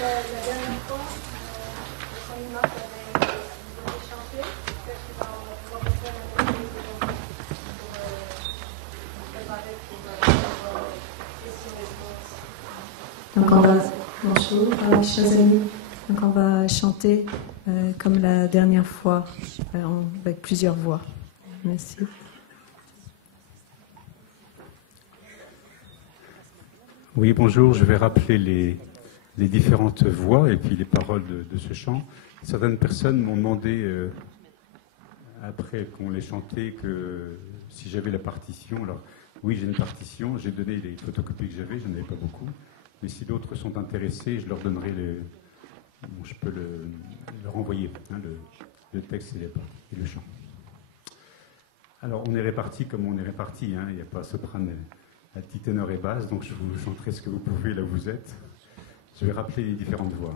la dernière fois, quand il marche avait chanté, peut-être qu'on va pouvoir faire un peu pour préparer pour questions-réponses. Donc on va, bonjour, chers amis, donc on va chanter comme la dernière fois, avec plusieurs voix. Merci. Oui, bonjour, je vais rappeler les différentes voix et puis les paroles de ce chant. Certaines personnes m'ont demandé, après qu'on l'ait chanté, que si j'avais la partition. Alors, oui, j'ai une partition, j'ai donné les photocopies que j'avais, je n'en avais pas beaucoup. Mais si d'autres sont intéressés, je leur donnerai je peux leur envoyer le texte et le chant. Alors, on est répartis comme on est répartis, il n'y a pas soprano, alti, ténor et basse, donc je vous chanterai ce que vous pouvez là où vous êtes. Je vais rappeler les différentes voix.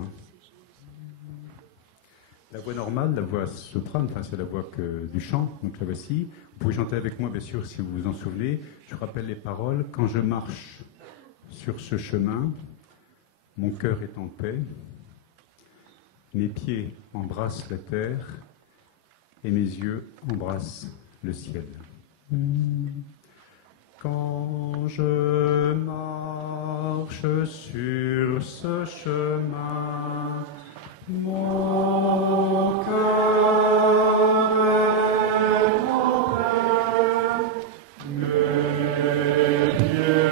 La voix normale, la voix soprane, c'est la voix du chant, donc la voici. Vous pouvez chanter avec moi, bien sûr, si vous vous en souvenez. Je rappelle les paroles. Quand je marche sur ce chemin, mon cœur est en paix, mes pieds embrassent la terre et mes yeux embrassent le ciel. Quand je marche sur ce chemin, mon cœur est en paix, mes pieds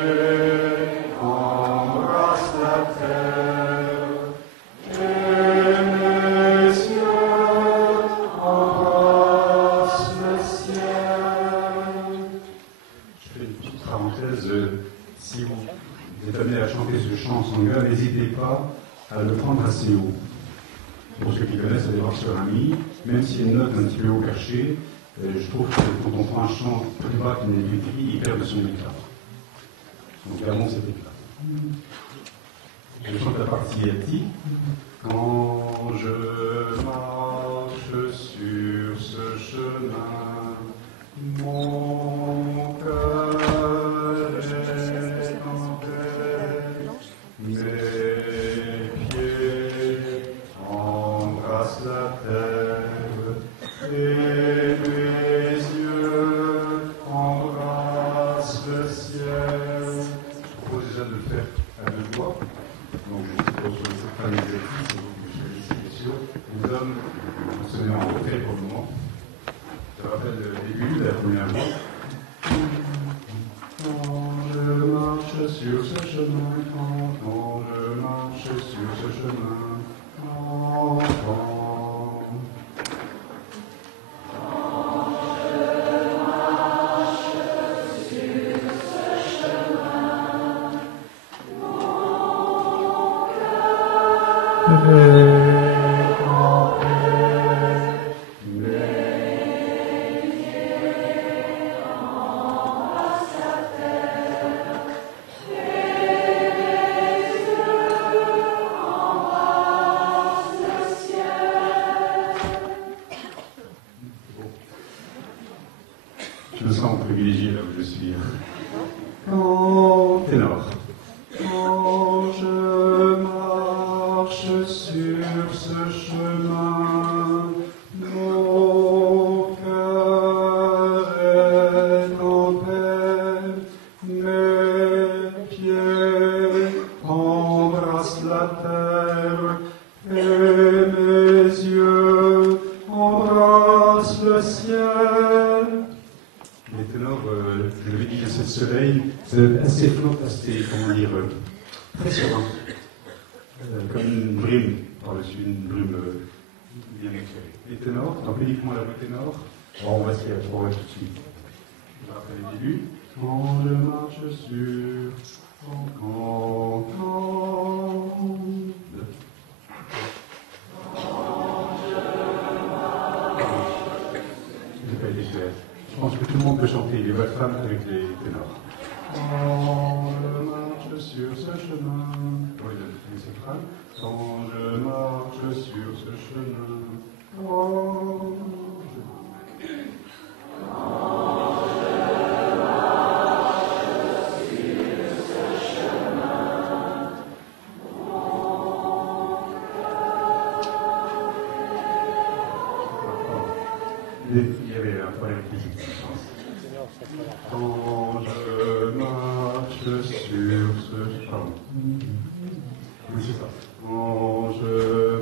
embrassent la terre et mes yeux embrassent le ciel. Je fais une petite parenthèse, si vous êtes amené à chanter ce chant en sanguin, n'hésitez pas à le prendre assez haut. Pour ceux qui connaissent, allez voir sur un mi, même s'il y a une note un petit peu haut cachée, je trouve que quand on prend un chant plus bas qu'une étude, il perd de son éclat. Donc gardons cet éclat. Je chante la partie alti. Quand je marche sur ce chemin, mon cœur est en paix, mes pieds embrassent la terre et mes yeux embrassent le ciel. Je propose déjà de le faire à deux voix. Donc je suppose que cette famille d'exercice, vous choisissez bien sûr. Nous sommes en retrait pour le moment. Je rappelle le début de la première voix. Quand je marche sur ce chemin, quand je marche sur ce chemin, quand je me sens privilégié là où je suis. Quand ténor. Quand je marche sur ce chemin, mon cœur est en paix, mes pieds embrassent la terre et mes yeux embrassent le ciel. Les ténors, je l'avais dit, c'est le soleil, c'est assez flot, assez, comment dire, très serein, comme une brume par-dessus, une brume bien éclairée. Les ténors, donc uniquement la voix ténor, bon, on va essayer à trouver tout de suite. Je rappelle le début. Quand je marche sur, quand, je pense que tout le monde peut chanter, les voix de femmes avec les ténors. Quand je marche sur ce chemin, oui, c'est soprane. Quand je marche sur ce chemin, quand je Il y avait un problème physique, je pense. Quand je marche sur ce chemin. Oui, c'est ça. Quand je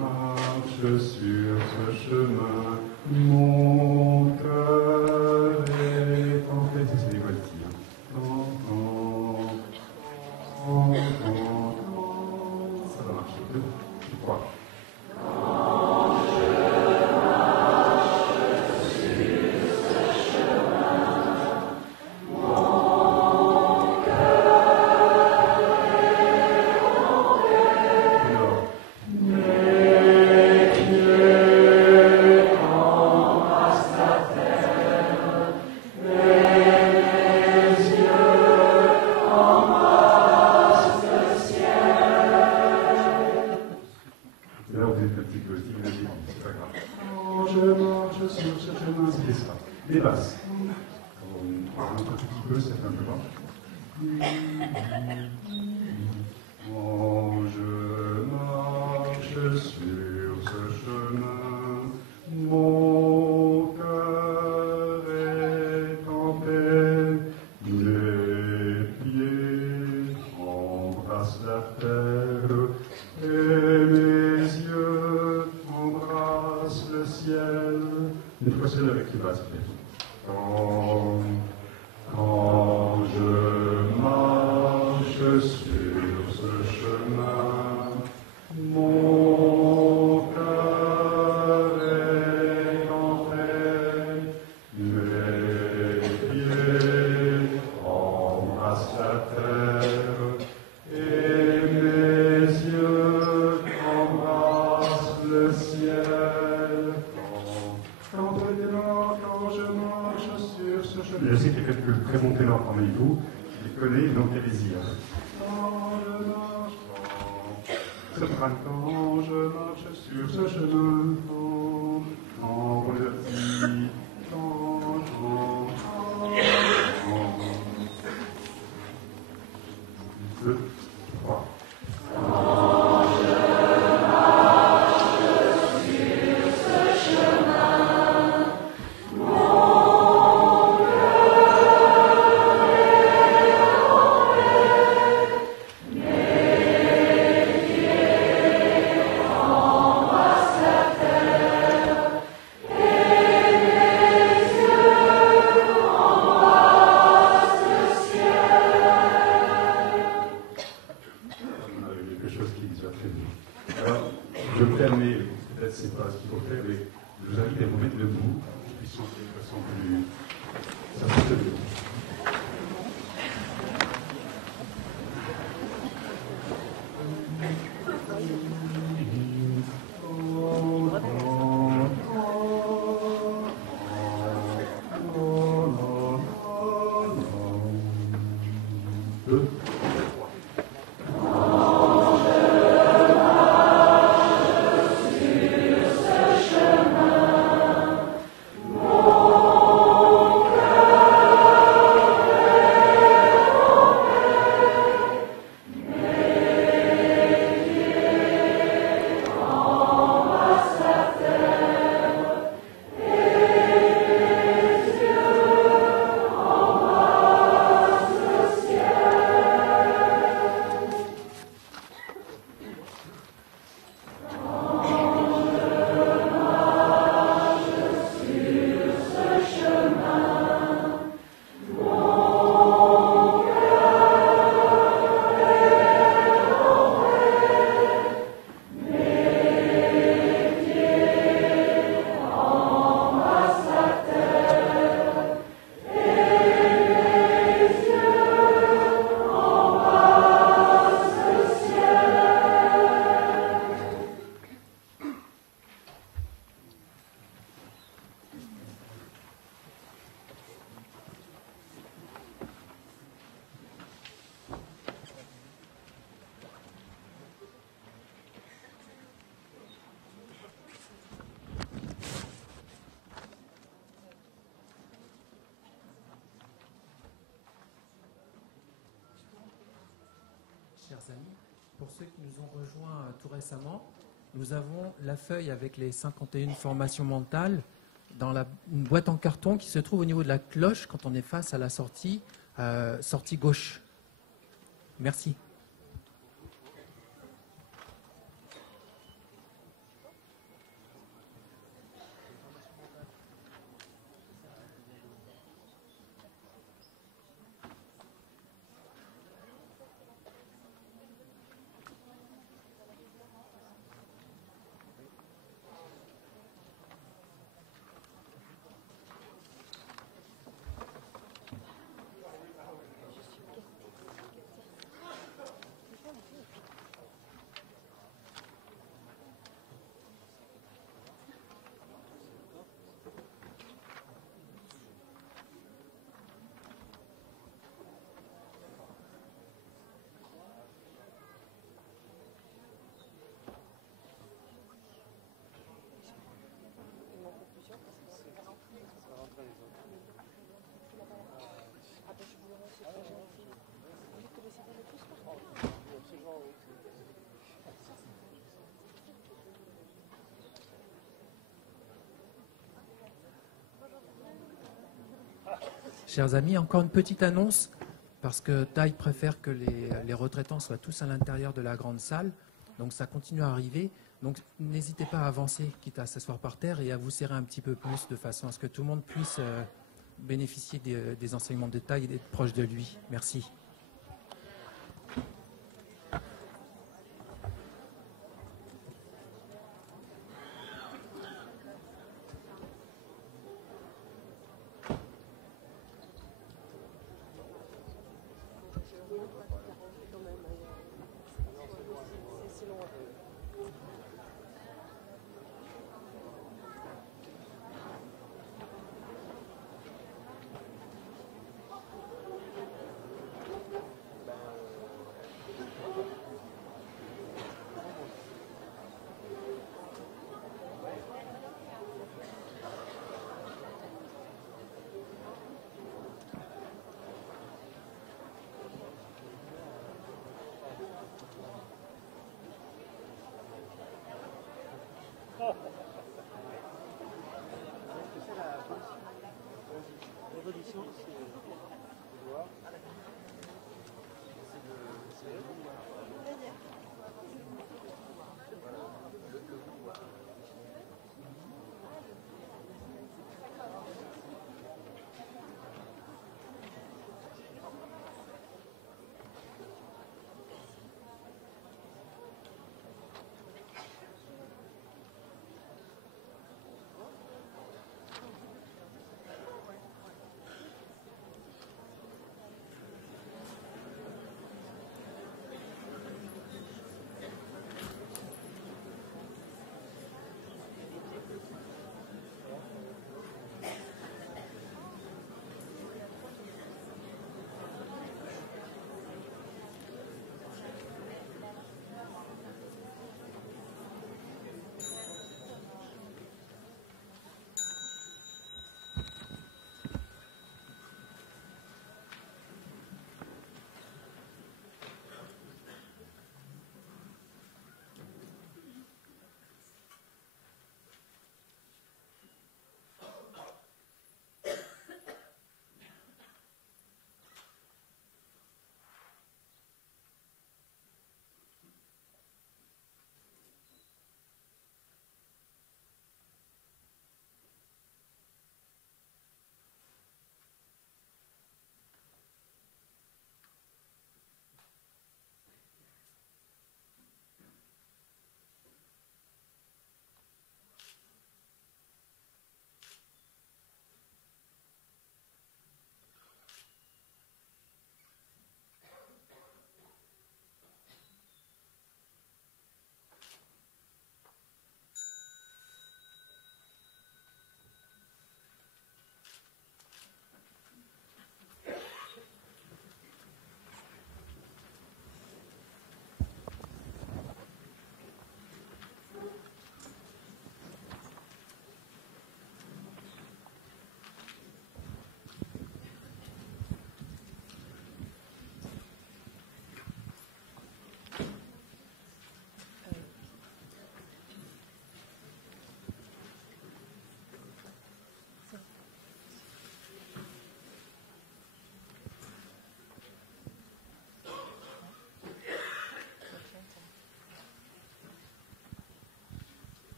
marche sur ce chemin, mon cœur est en fait, c'est des voltiges. Ça va marcher, je crois. Des basses. Un tout petit peu, ça fait un peu bas. Quand je marche sur ce chemin, mon cœur est en paix, mes pieds embrassent la terre et mes yeux embrassent le ciel. Une fois seul avec les basses. Quand je marche sur ce chemin, mon cœur est en paix, mes pieds embrassent la terre et mes yeux embrassent le ciel. Quand je marche sur ce chemin. Je sais qu'il y a quelques très bons ténors parmi vous, je les connais, donc allez-y. Quand je marche, quand je marche sur ce chemin, quand je dis, deux, trois. Je me permets, peut-être c'est pas ce qu'il faut faire, mais je vous invite à vous mettre debout, puis chanter de façon plus... Ça se fait mieux. Chers amis, pour ceux qui nous ont rejoints tout récemment, nous avons la feuille avec les 51 formations mentales dans une boîte en carton qui se trouve au niveau de la cloche quand on est face à la sortie, sortie gauche. Merci. Chers amis, encore une petite annonce, parce que Taille préfère que les retraitants soient tous à l'intérieur de la grande salle, donc ça continue à arriver. Donc n'hésitez pas à avancer, quitte à s'asseoir par terre et à vous serrer un petit peu plus, de façon à ce que tout le monde puisse bénéficier des enseignements de Taille et d'être proche de lui. Merci.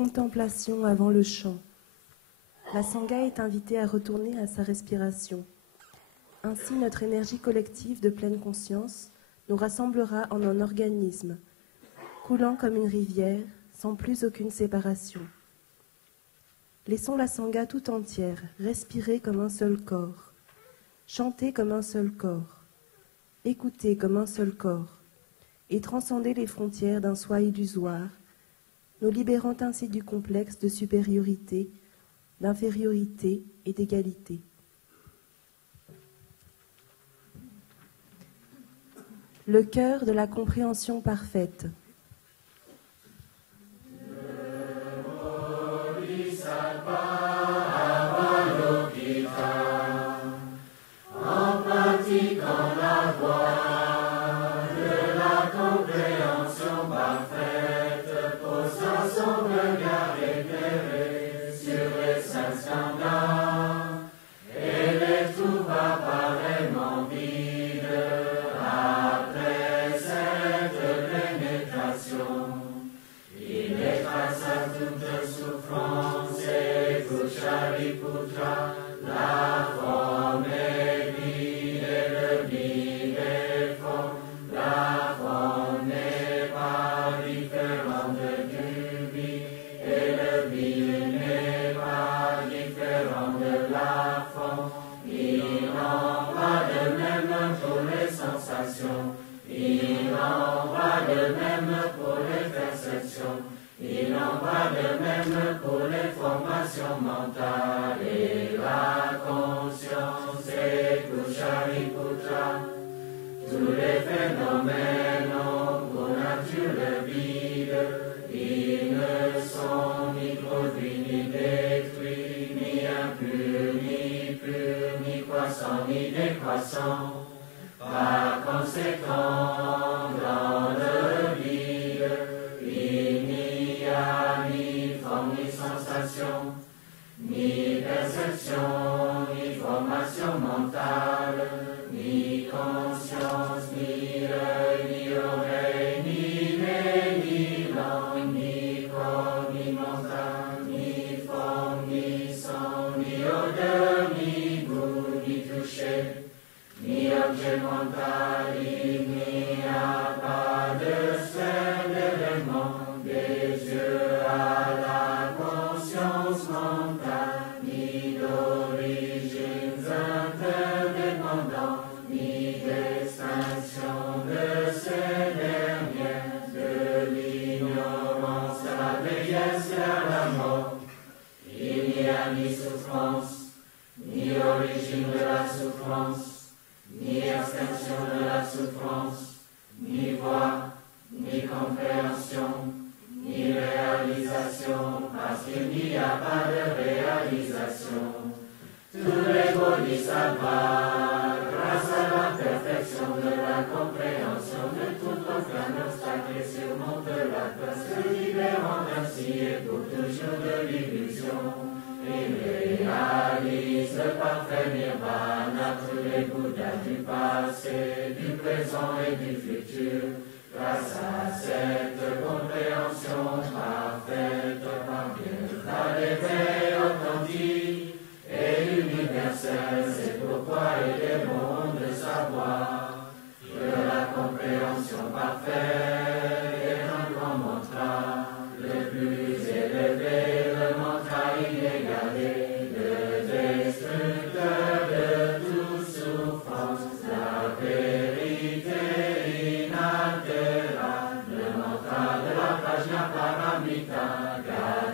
Contemplation avant le chant. La Sangha est invitée à retourner à sa respiration. Ainsi, notre énergie collective de pleine conscience nous rassemblera en un organisme, coulant comme une rivière, sans plus aucune séparation. Laissons la Sangha tout entière respirer comme un seul corps, chanter comme un seul corps, écouter comme un seul corps, et transcender les frontières d'un soi illusoire, nous libérant ainsi du complexe de supériorité, d'infériorité et d'égalité. Le cœur de la compréhension parfaite. Paramita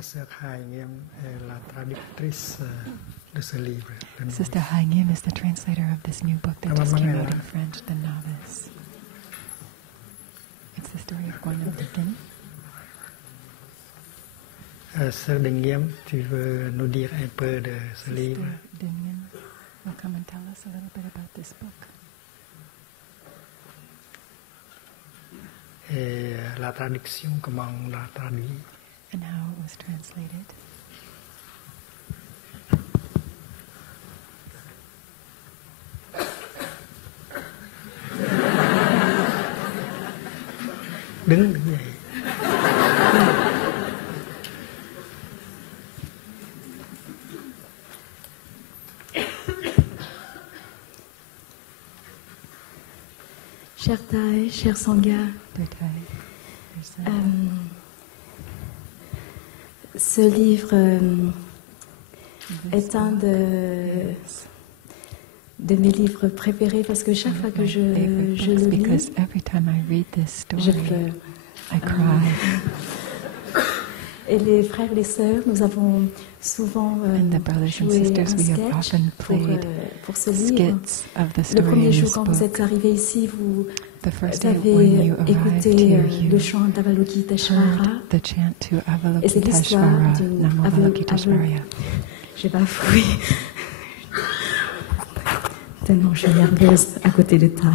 Sister Haingim est la traductrice de ce livre. Sister Haingim is the translator of this new book that just came out in French, The Novice. It's the story of Guanam Deakin. Sœur Dengiem, tu veux nous dire un peu de ce livre? Sister Dengiem will come and tell us a little bit about this book. Et la traduction, comment on l'a traduit? And how it was translated. Đứng dậy. Cher Thai, cher Sangha, ce livre est un de mes livres préférés parce que chaque fois que je le lis, je pleure. Et les frères et les sœurs, nous avons souvent joué un sketch pour ce livre. Le premier jour, quand vous êtes arrivés ici, vous avez écouté le chant d'Avalokiteshvara. Et c'est l'histoire d'une Avalokiteshvara. J'ai bafouillé. Tellement je suis nerveuse à côté de Thai.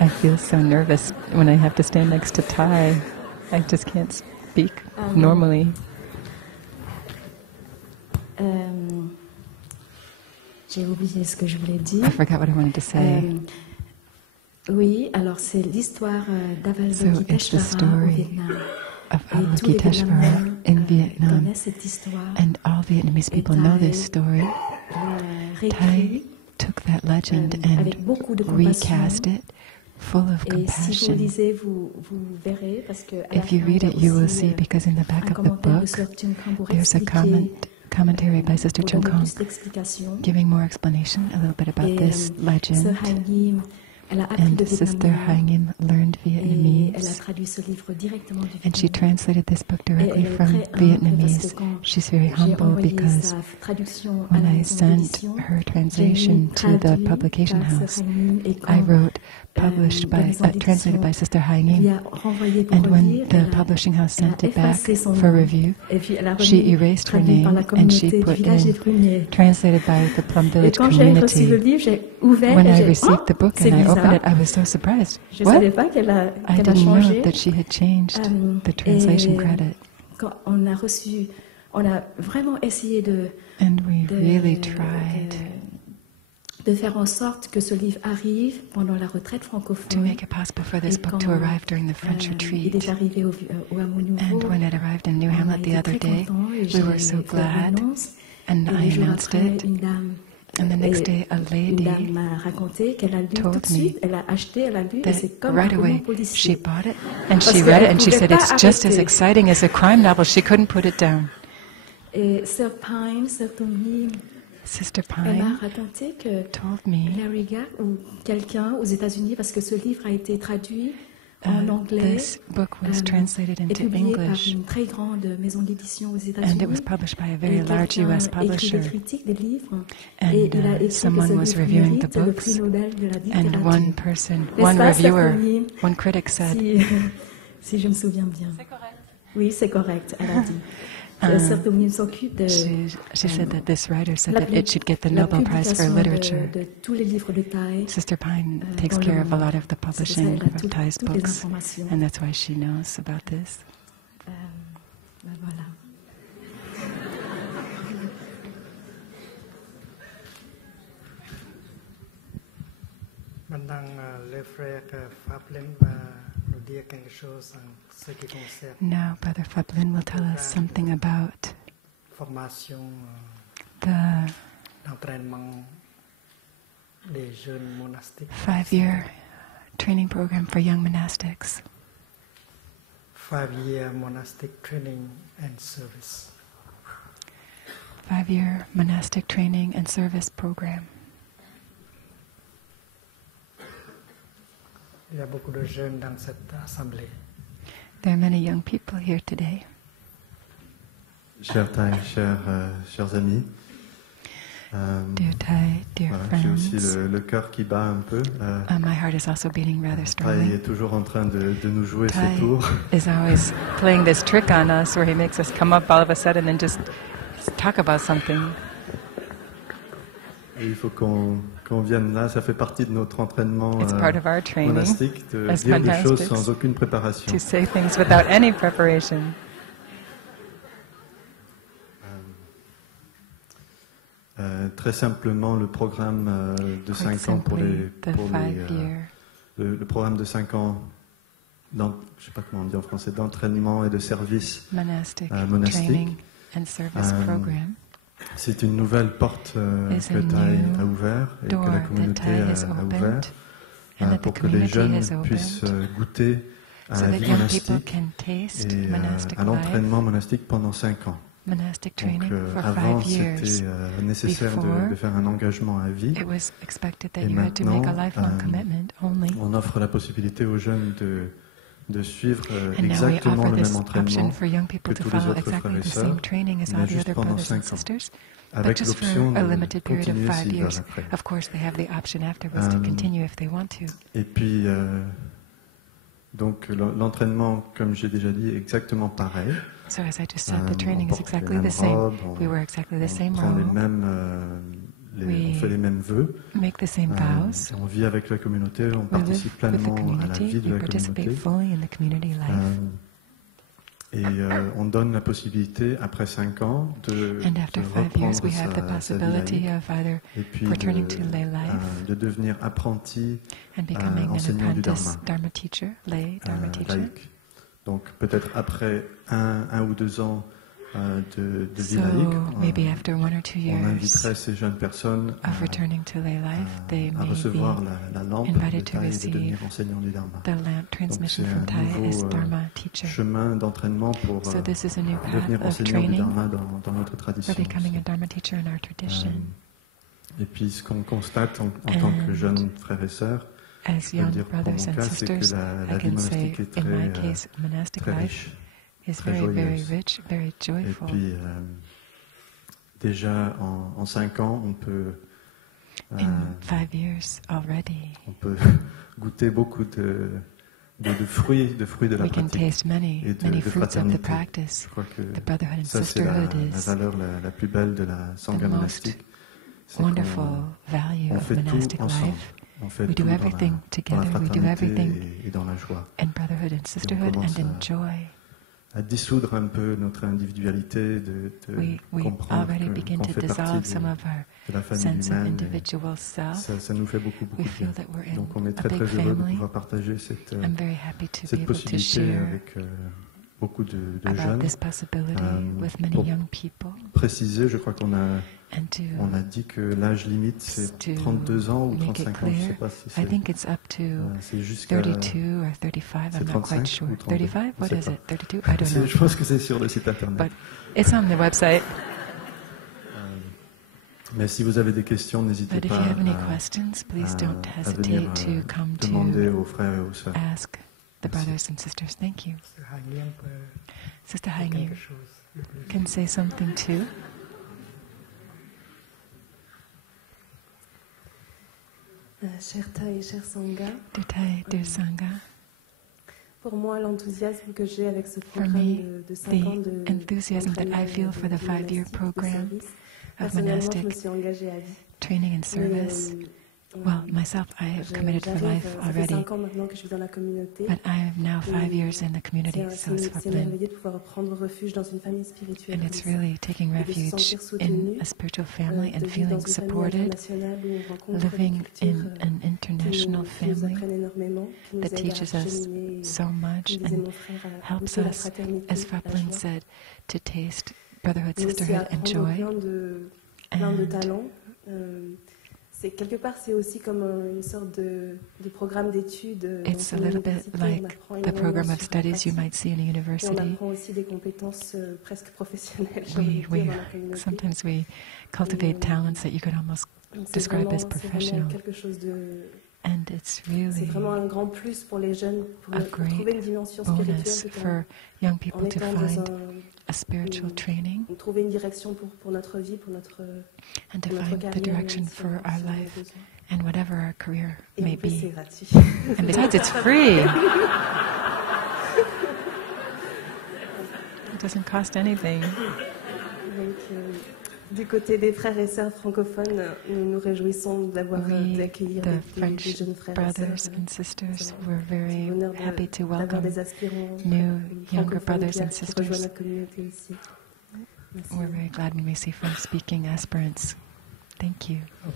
I feel so nervous when I have to stand next to Thai. I just can't speak normally. J'ai oublié ce que je voulais dire. I forgot what I wanted to say. Oui, alors c'est l'histoire d'Avalokiteshvara au Vietnam. Of Avalokiteshvara in Vietnam. And all Vietnamese people know this story. Thai took that legend and recast it, full of compassion. If you read it, you will see, because in the back of the book, there's a commentary by Sister Chung Kong giving more explanation, a little bit about this legend. And Sister Haingim learned Vietnamese, and she translated this book directly from Vietnamese. She's very humble because when I sent her translation to the publication house, I wrote, translated by Sister Haingim, and when the publishing house sent it back for review, she erased her name and she put in, translated by the Plum Village community. When I received the book and I opened it, I was so surprised. What? I didn't know that she had changed the translation credit. And we really tried de faire en sorte que ce livre arrive pendant la retraite francophone. To make it possible for this book to arrive during the French retreat. And when it arrived in New Hamlet the other day, we were so glad, and I announced it. And the next day, a lady told me that right away she bought it, and she read it, and she said it's just as exciting as a crime novel. She couldn't put it down. Sister Pine told me Larry Gag ou quelqu'un aux États-Unis, parce que ce livre a été traduit en anglais, this book was translated into publié English, par une très grande maison d'édition aux and it États-Unis. was published by a very large US Écrit publisher. des critiques des livres, et And il a écrit que someone ce was livre reviewing the mérite le books, prix Nobel de la and littérature. one person, N'est-ce one pas, reviewer, Stephanie? one critic said, Si je me souviens bien. C'est correct. Oui, c'est correct, elle a dit. Stephanie s'occupe de she said that this writer said la that it should get the la Nobel Prize for publication Literature. de tous les livres de Thai. Sister Pine takes dans le care of a monde. lot of the publishing Elle a of Thai's toutes les books, informations. and that's why she knows about this. Ben voilà. Maintenant, les frères Fablin va nous dire quelque chose en ce qui concerne Now, Brother Fablin will tell us something about formation the d'entraînement des jeunes monastiques. 5-year training program for young monastics. 5-year monastic training and service. 5-year monastic training and service program. Il y a beaucoup de jeunes dans cette assemblée. There are many young people here today. Chers Thai, chers amis, Dear Thai, dear voilà, j'ai aussi friends, le cœur qui bat un peu. my heart is also beating rather Thai strongly. est toujours en train de nous jouer Thai ses tours. is always playing this trick on us where he makes us come up all of a sudden and just talk about something. Et il faut qu'on vienne là, ça fait partie de notre entraînement It's part of our training monastique, de as dire des choses monastics, sans aucune préparation. to say things without any preparation. Très simplement, le programme de 5 ans pour les... The 5-year le programme de 5 ans, je ne sais pas comment on dit en français, d'entraînement et de service monastic monastique. training and service program C'est une nouvelle porte is que a Thai new a ouvert et que door la that communauté Thai has a opened ouvert and that the pour que les community jeunes has puissent opened goûter à so la that vie young people monastique can taste et monastic à life, l'entraînement monastique pendant 5 ans. monastic Donc training for avant 5 years. c'était nécessaire Before, de faire un engagement à vie. It was expected that Et you had to make a maintenant, lifelong commitment only. On offre la possibilité aux jeunes de suivre And now we exactement offer le même this option entraînement for young people que to tous les follow autres frères exactly et the sœurs, same training as all mais the juste other pendant brothers and 5 ans, sisters, but avec just for l'option a de limited period of continuer 5 s'ils veulent years. après. Of course, they have the option afterwards to continue if they want to. Et puis, donc l'entraînement, comme j'ai déjà dit, est exactement pareil. So as I just said, the On training is porte exactly les the mêmes same. robes, We wear exactly the on same prend les robe, mêmes, on fait les mêmes vœux. make the same vows. On vit avec la communauté, on We participe live with the pleinement à la community, vie de we la participate communauté. fully in the community life. Et on donne la possibilité, après 5 ans, de And after 5 years, reprendre we have the sa vie possibility laïque of either et puis returning to lay life de devenir apprenti and becoming an enseignant du apprentice Dharma, Dharma teacher, lay Dharma teacher. laïque. Donc peut-être après 1 ou 2 ans de vie So laïque, maybe after 1 or 2 on years inviterait ces jeunes personnes of returning to lay life, they à may recevoir be la lampe de invited to Thai et de receive devenir enseignant du Dharma. the lamp transmission c'est from un Thai nouveau, as Dharma teacher. Chemin d'entraînement pour So this is a new devenir path of enseignant du training Dharma dans notre for tradition. becoming a Dharma teacher in our tradition. Et puis ce qu'on constate en tant que jeunes frères et sœurs, As je peux le young dire pour mon brothers and cas, c'est que sisters, la I vie can say, monastique est in my très, case, monastic très life riche. is très very, very joyeuse. rich, very Et joyful. puis déjà en 5 ans, on peut In 5 years already, on peut goûter beaucoup de fruits de la we can pratique taste many, et de many fruits of the fraternité. practice. Je crois que The brotherhood and ça c'est la sisterhood is valeur la plus belle de la sangha most monastique. C'est qu'on- wonderful value on of fait tout monastic ensemble. life. On fait We tout do dans everything la together, we do fraternité everything et dans la joie. in brotherhood and sisterhood and in joy. À dissoudre un peu notre individualité, de We comprendre already begin qu'on to fait partie dissolve some of our de la famille sense of humaine. individual self. Ça nous fait beaucoup We de feel bien. that we're in Donc on est a très big très heureux de family. pouvoir partager cette I'm very happy to be cette able to possibilité share avec beaucoup de about jeunes. this possibility with many Pour young people préciser, je crois qu'on a and to dit que l'âge limite c'est to 32 ans ou make it 35 ans, je ne sais clear. pas si I c'est think it's up to c'est jusqu'à 32 or 35, c'est I'm not 35 quite sure. ou 32, 35? What je sais is pas. it? 32? I don't know. je pense que c'est sur le site internet. But it's on the website. Mais si vous avez des questions, n'hésitez But if pas you have any à questions, please don't venir hesitate to come demander to aux frères et aux sœurs. ask the brothers and sisters. Thank you. Sister Haingim can say something too. Cher Thai et cher Sangha, dear Thai, dear Sangha, pour moi, l'enthousiasme que j'ai avec ce for programme me, de 5 ans the enthusiasm that I feel for the 5-year program of monastic training and service. Well, myself, I have committed for life already, but I am now 5 years in the community, so it's and it's really taking refuge in a spiritual family and feeling supported, living in an international family that teaches us so much and helps us, as Faplin said, to taste brotherhood, sisterhood, and joy. Quelque part, c'est aussi comme une sorte de programme d'études. It's a little bit like the program of studies you might see in a university. On apprend aussi des compétences presque professionnelles. Sometimes we cultivate talents that you could almost describe as professional. And it's really a great bonus for young people to find a spiritual training and to find the direction for our life and whatever our career may be. And besides, it's free. It doesn't cost anything. Du côté des frères et sœurs francophones, nous nous réjouissons d'accueillir des jeunes frères brothers and sisters. We're very happy to welcome new younger brothers and sisters. We're very glad when we see French-speaking aspirants. Thank you. I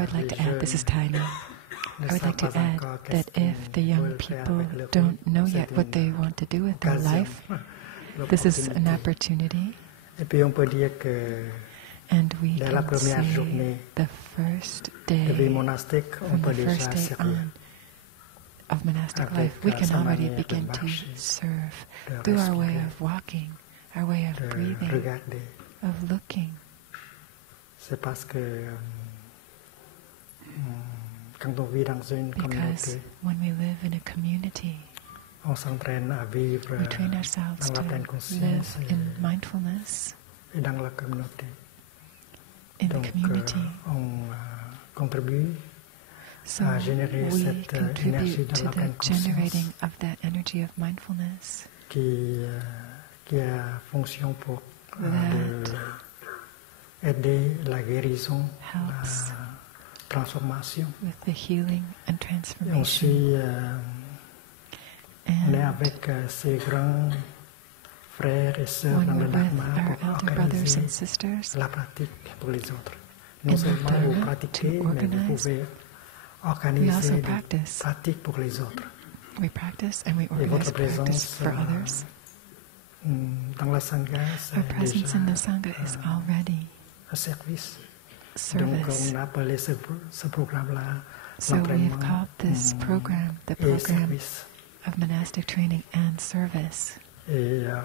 would like to add, this is Thai now. I would like to add that if the young people don't know yet what they want to do with their life, this is an opportunity. And we can see the first day, from the first day on of monastic life, we can already begin to serve through our way of walking, our way of breathing, of looking. Because when we live in a community, we train ourselves to live in mindfulness in the community. So we contribute to the generating of that energy of mindfulness helps with the healing and transformation. And when we're with our elder brothers and sisters, in Dharma to organize, we also practice. We practice and we organize practice for others. Our presence in the Sangha is already service. So we have called this program the program of monastic training and service. And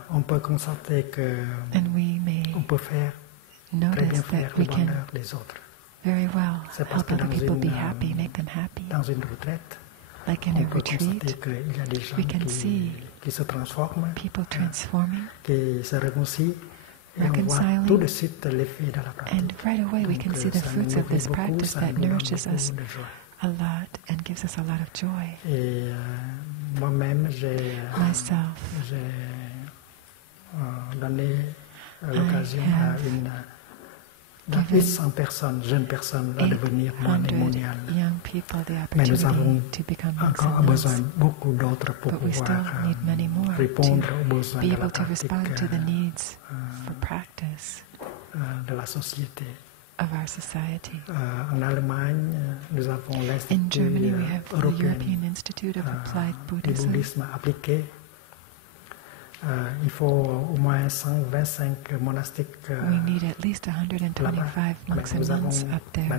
we may notice that we can very well help other people be happy, make them happy. Like in a retreat, we can see people transforming, reconciling, and right away we can see the fruits of this practice that nourishes us a lot and gives us a lot of joy. Myself, young people the opportunity to become monks, but we still need many more to be able to respond to the needs for practice of our society. In Germany, we have the European Institute of Applied Buddhism. We need at least 125 monks and nuns up there.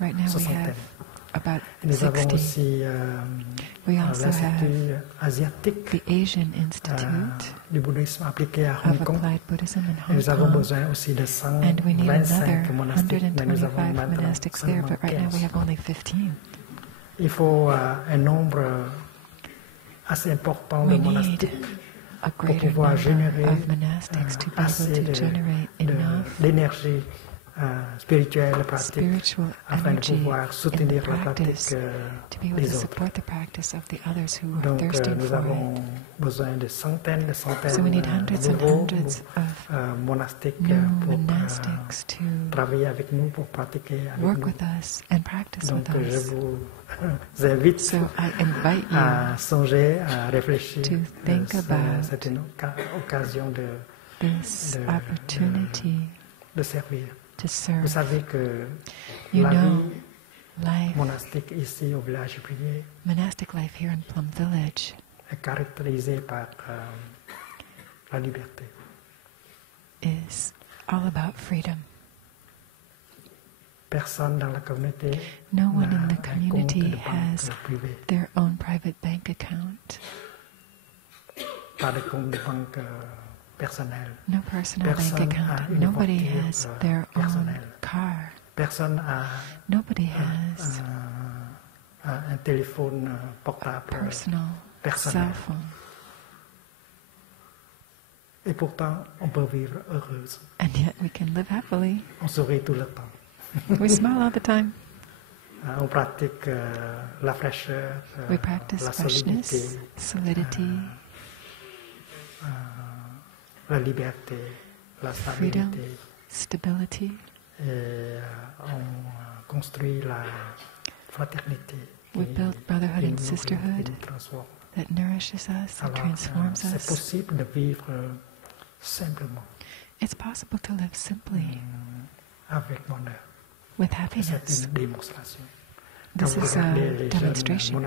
Right now we have about 60. We also have the Asian Institute of Applied Buddhism in Hong Kong, and we need another 125 monastics there, but right now we have only 15. il faut un nombre assez important de monastiques pour pouvoir générer assez d'énergie spirituelle et pratique afin de pouvoir soutenir la pratique des autres. Donc nous avons besoin de centaines de nouveaux monastiques pour travailler avec nous, pour pratiquer avec nous. Donc je vous invite à songer, à réfléchir. C'est une occasion de servir. Vous savez que la vie monastique ici au village prié est caractérisée par la liberté. Is all about freedom. Personne dans la communauté no one in the community has their own private bank account. Pas de compte de banque personnel. No personal bank account. Nobody has their own car. Personne Nobody has un téléphone portable personal personnel. cell phone. Et pourtant, on peut vivre heureuse. And yet we can live happily. On sourit tout le temps. We smile all the time. On pratique la fraîcheur, we practice la freshness, solidity, la liberté, la freedom, stabilité. Stability. Et on construit la fraternité. We build brotherhood and sisterhood that nourishes us, that transforms c'est us. possible de vivre simplement. It's possible to live simply avec bonheur. With happiness. C'est une démonstration. This is a demonstration.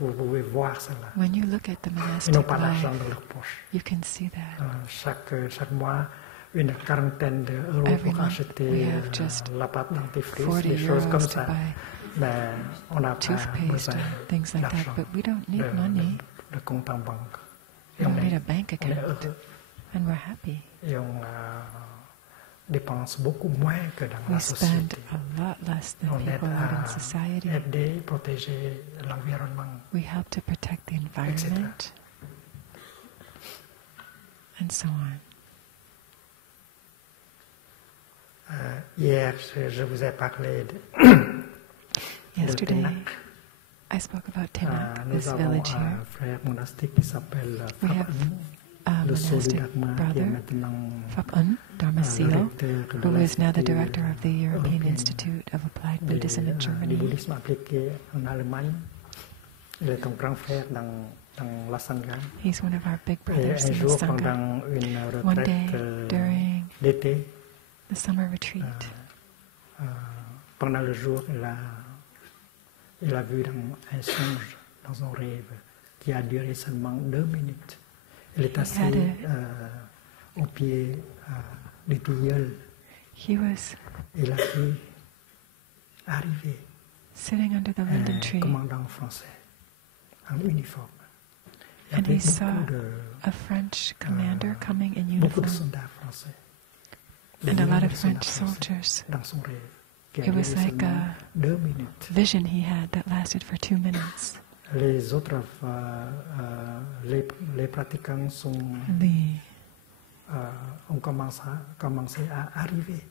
Vous pouvez voir cela. When you look at the Ils monastic n'ont pas d'argent life, dans leur poche. you can see that. Chaque mois, une quarantaine d'euros Every pour month, acheter we have just la pâte dentifrice, 40 des choses comme euros to ça. buy Mais on n'a pas toothpaste besoin and things like that, d'argent, but we don't need money. de compte en banque. We Et don't on need est a bank account, heureux. and we're happy. Et on dépense beaucoup moins que dans We la spend société. a lot less than On aide people out in à society. aider, protéger l'environnement. We help to protect the environment, and so on. Hier, je vous ai parlé de Yesterday, Tenak. I spoke about Tenak, Nous this avons village un here. frère monastique qui s'appelle We Phap have Un, a le Soli monastic Dharma, qui est brother, maintenant Phap-Un Dharmasilo, directeur de who is now the l'Institut director of the European européen Institute of Applied du Buddhism in Germany. bouddhisme appliqué en Allemagne. Il est un grand frère dans la Sangha. He's one of our big Et brothers un in the jour, Sangha. pendant une One day, retraite during d'été, the summer retreat, pendant le jour, il a vu dans un songe, dans un rêve, qui a duré seulement 2 minutes. Il est assis au pied du tilleul. he was Il a vu arriver sitting under the linden un tree, commandant français en uniforme. Et and he avec saw beaucoup de, a French commander coming in beaucoup de uniform, soldats français. and a lot milliers of de soldats French français soldiers. dans son rêve, qui a It was duré like seulement a 2 minutes. vision he had that lasted for 2 minutes. Les autres, les pratiquants ont commencé à arriver.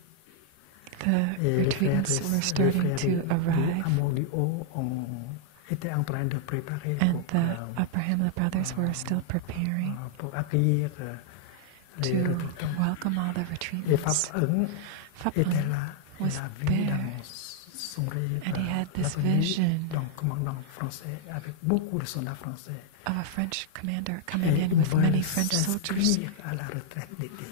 The Et retreatants were starting to arrive, du haut étaient en train de préparer and the Upper Hamlet brothers were still preparing pour accueillir les to retraitants. welcome all the Et retreatants. Phap était Phap-Un là, il was a vu there, dans son rêve and he had la this venue vision d'un commandant français avec beaucoup de soldats français. of a French commander coming Et in ils with many veulent French soldiers, s'inscrire à la retraite d'été.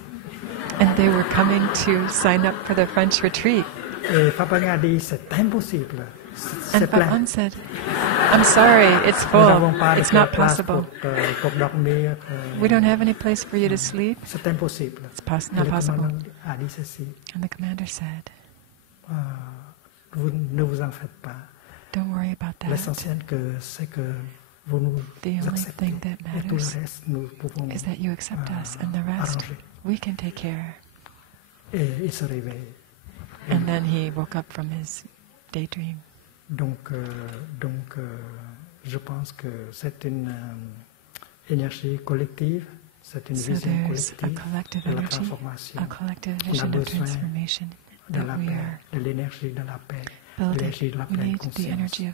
and they were coming to sign up for the French retreat. Et Phap-Un a dit, c'est impossible, And c'est plein. Phap-Un said, "I'm sorry, it's Nous full. n'avons pas de It's not place possible. pour dormir. We don't have any place for you to sleep. C'est impossible. It's Et not le possible." commandant a dit ceci, And the commander said, vous ne vous en faites pas. "Don't worry about that. L'essentiel c'est que vous nous The only acceptez. thing that Et tout le matters reste, nous pouvons is that you accept us, and the rest arranger. we can take care." Et il se réveille. And then he woke up from his daydream. Donc, je pense que c'est une énergie collective, c'est une vision collective de la transformation. On a besoin de l'énergie de la paix, de l'énergie de la pleine conscience. Et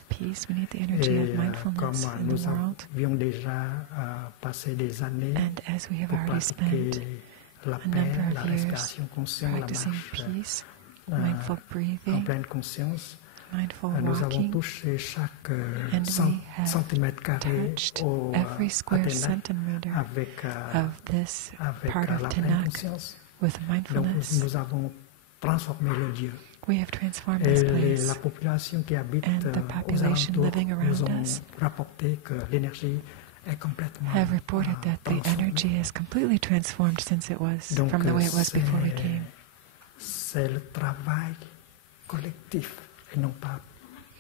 comme nous avions déjà passé des années pour pratiquer la paix, la respiration consciente, la marche en pleine conscience, nous avons touché chaque centimètre carré au Athéna avec la pleine conscience. Donc nous avons transformé le Dieu. Et la population qui habite aux alentours nous ont rapporté que l'énergie est complètement transformée. Donc c'est le travail collectif et non pas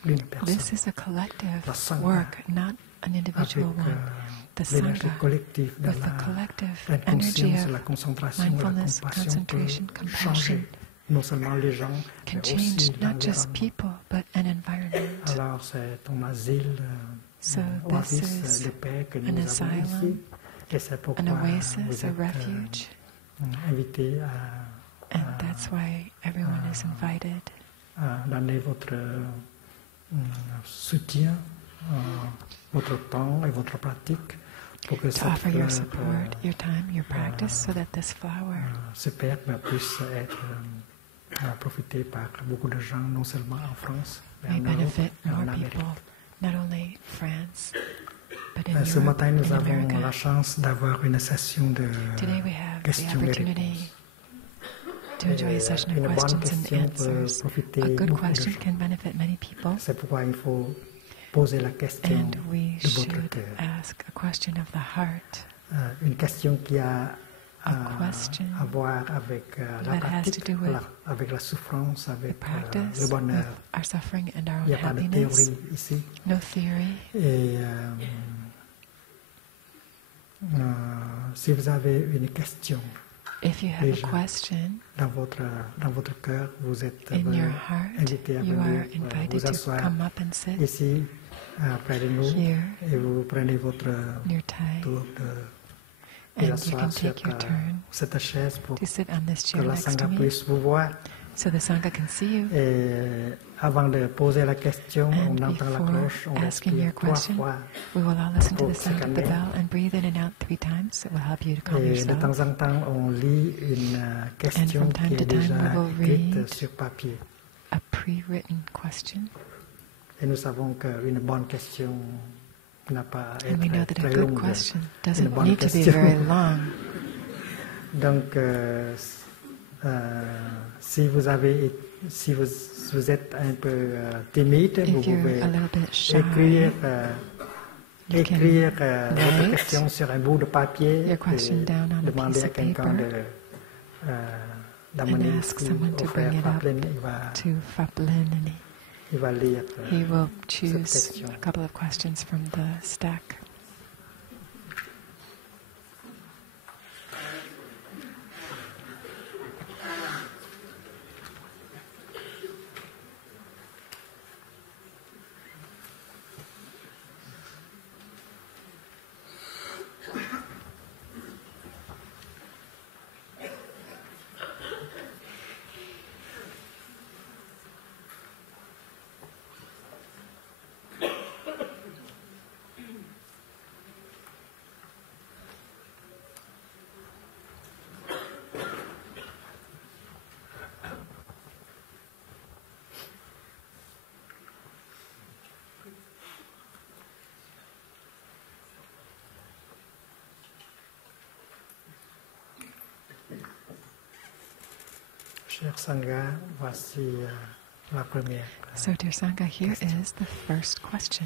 l'une personne. This is a collective La Sangha, work, not an individual one. The l'énergie Sangha, collective de with the la collective pleine energy conscience, of la concentration, la mindfulness, compassion peut concentration, compassion, changer non seulement les gens, can mais aussi change not just l'environnement. people, but an environment. Alors c'est un asile, So oasis this de is paix que an nous avons asylum, ici. Et c'est pourquoi an vous oasis, a êtes refuge, invités and that's why everyone is invited à donner votre soutien, votre temps et votre pratique pour que to offer your support, your time, your practice, so that this flower ce père puisse être profité par beaucoup de gens, non seulement en France, mais may en Europe benefit et en more Amérique. people, not only France, but in Ce Europe matin, nous and avons America. la chance d'avoir une session de Today we have the questions et opportunity réponses. to enjoy a session of Une bonne questions and question peut answers. profiter A good beaucoup de question gens. can benefit many people, C'est pourquoi il faut poser la question and we de votre should cœur. ask a question of the heart, Une question qui a a question à voir avec la that has to pratique, do with avec la souffrance, the avec practice, le with bonheur. our suffering and our Il n'y own a pas de happiness. théorie ici. No theory. Et si vous avez une question If you have déjà a question dans votre cœur, vous êtes in your heart, invité à you venir are invited vous to asseoir come up and sit ici près de nous here et vous prenez votre near Thai, tour de and you asseoir can sur take your turn cette chaise pour to sit on this que chair la next to Sangha me, puisse vous voir. so the Sangha can see you. Et avant de poser la question, And on entend la before cloche, on asking your respire 3 question, fois. we will all listen to pour the sound of the se calmer. bell and breathe in and out 3 times. It will help you to calm Et de yourself. temps en temps, on lit une question from time qui to est time, déjà we will écrite read sur papier. A pre-written question, Et nous savons qu'une bonne question n'a pas à and we know être that a très good longue. question Une doesn't bonne need to be question. very long. Donc, si vous êtes un peu timide, vous If you're pouvez a little bit shy, écrire you can votre write question sur un bout de papier your question et down on a demander piece à of quelqu'un paper d'amener and ask ici someone au to frère bring it up Faplin. to Faplin, and Il va lire he will cette choose question. a couple of questions from the stack. Cher Sangha, voici la première. So, dear Sangha, here is the first question.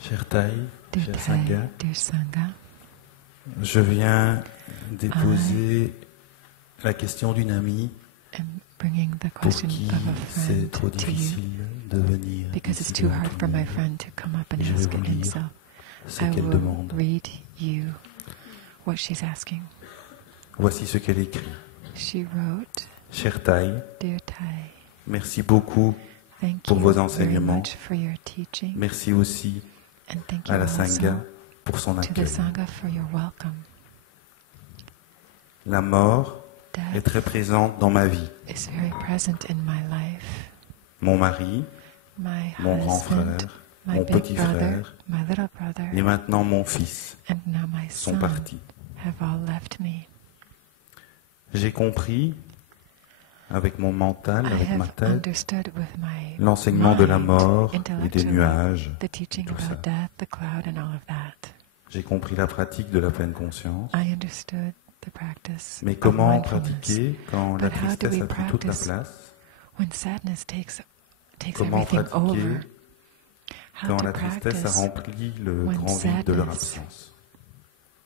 Cher Thai, dear Sangha, je viens déposer la question d'une amie pour qui c'est trop difficile de venir because it's ici too devant hard tout for le my monde. friend to come up and Je vais ask vous it lire himself. ce I qu'elle will demande. read you what she's asking. Voici ce qu'elle écrit. She wrote, Cher Thai, Dear Thai, merci beaucoup thank pour you vos very enseignements. much for your teaching, Merci aussi and thank you à la also Sangha pour son to the accueil. Sangha for your welcome. La mort est Death très présente dans ma vie. is very present in my life. Mon mari, My mon grand husband, frère, my mon big petit brother, frère my little brother, et maintenant mon fils and now my sont son partis. have all left me. J'ai compris avec mon mental, I avec ma have tête, understood with my l'enseignement de la mind, mort et des intellectually, nuages. the teaching tout ça. about death, the cloud, and all of that. J'ai compris la pratique de la pleine conscience. I understood the practice Mais of comment mindfulness. pratiquer quand la But how do tristesse we a pris toute la practice place? when sadness takes Comment everything over? pratiquer How quand to la tristesse a practice rempli le when grand vide de leur sadness absence?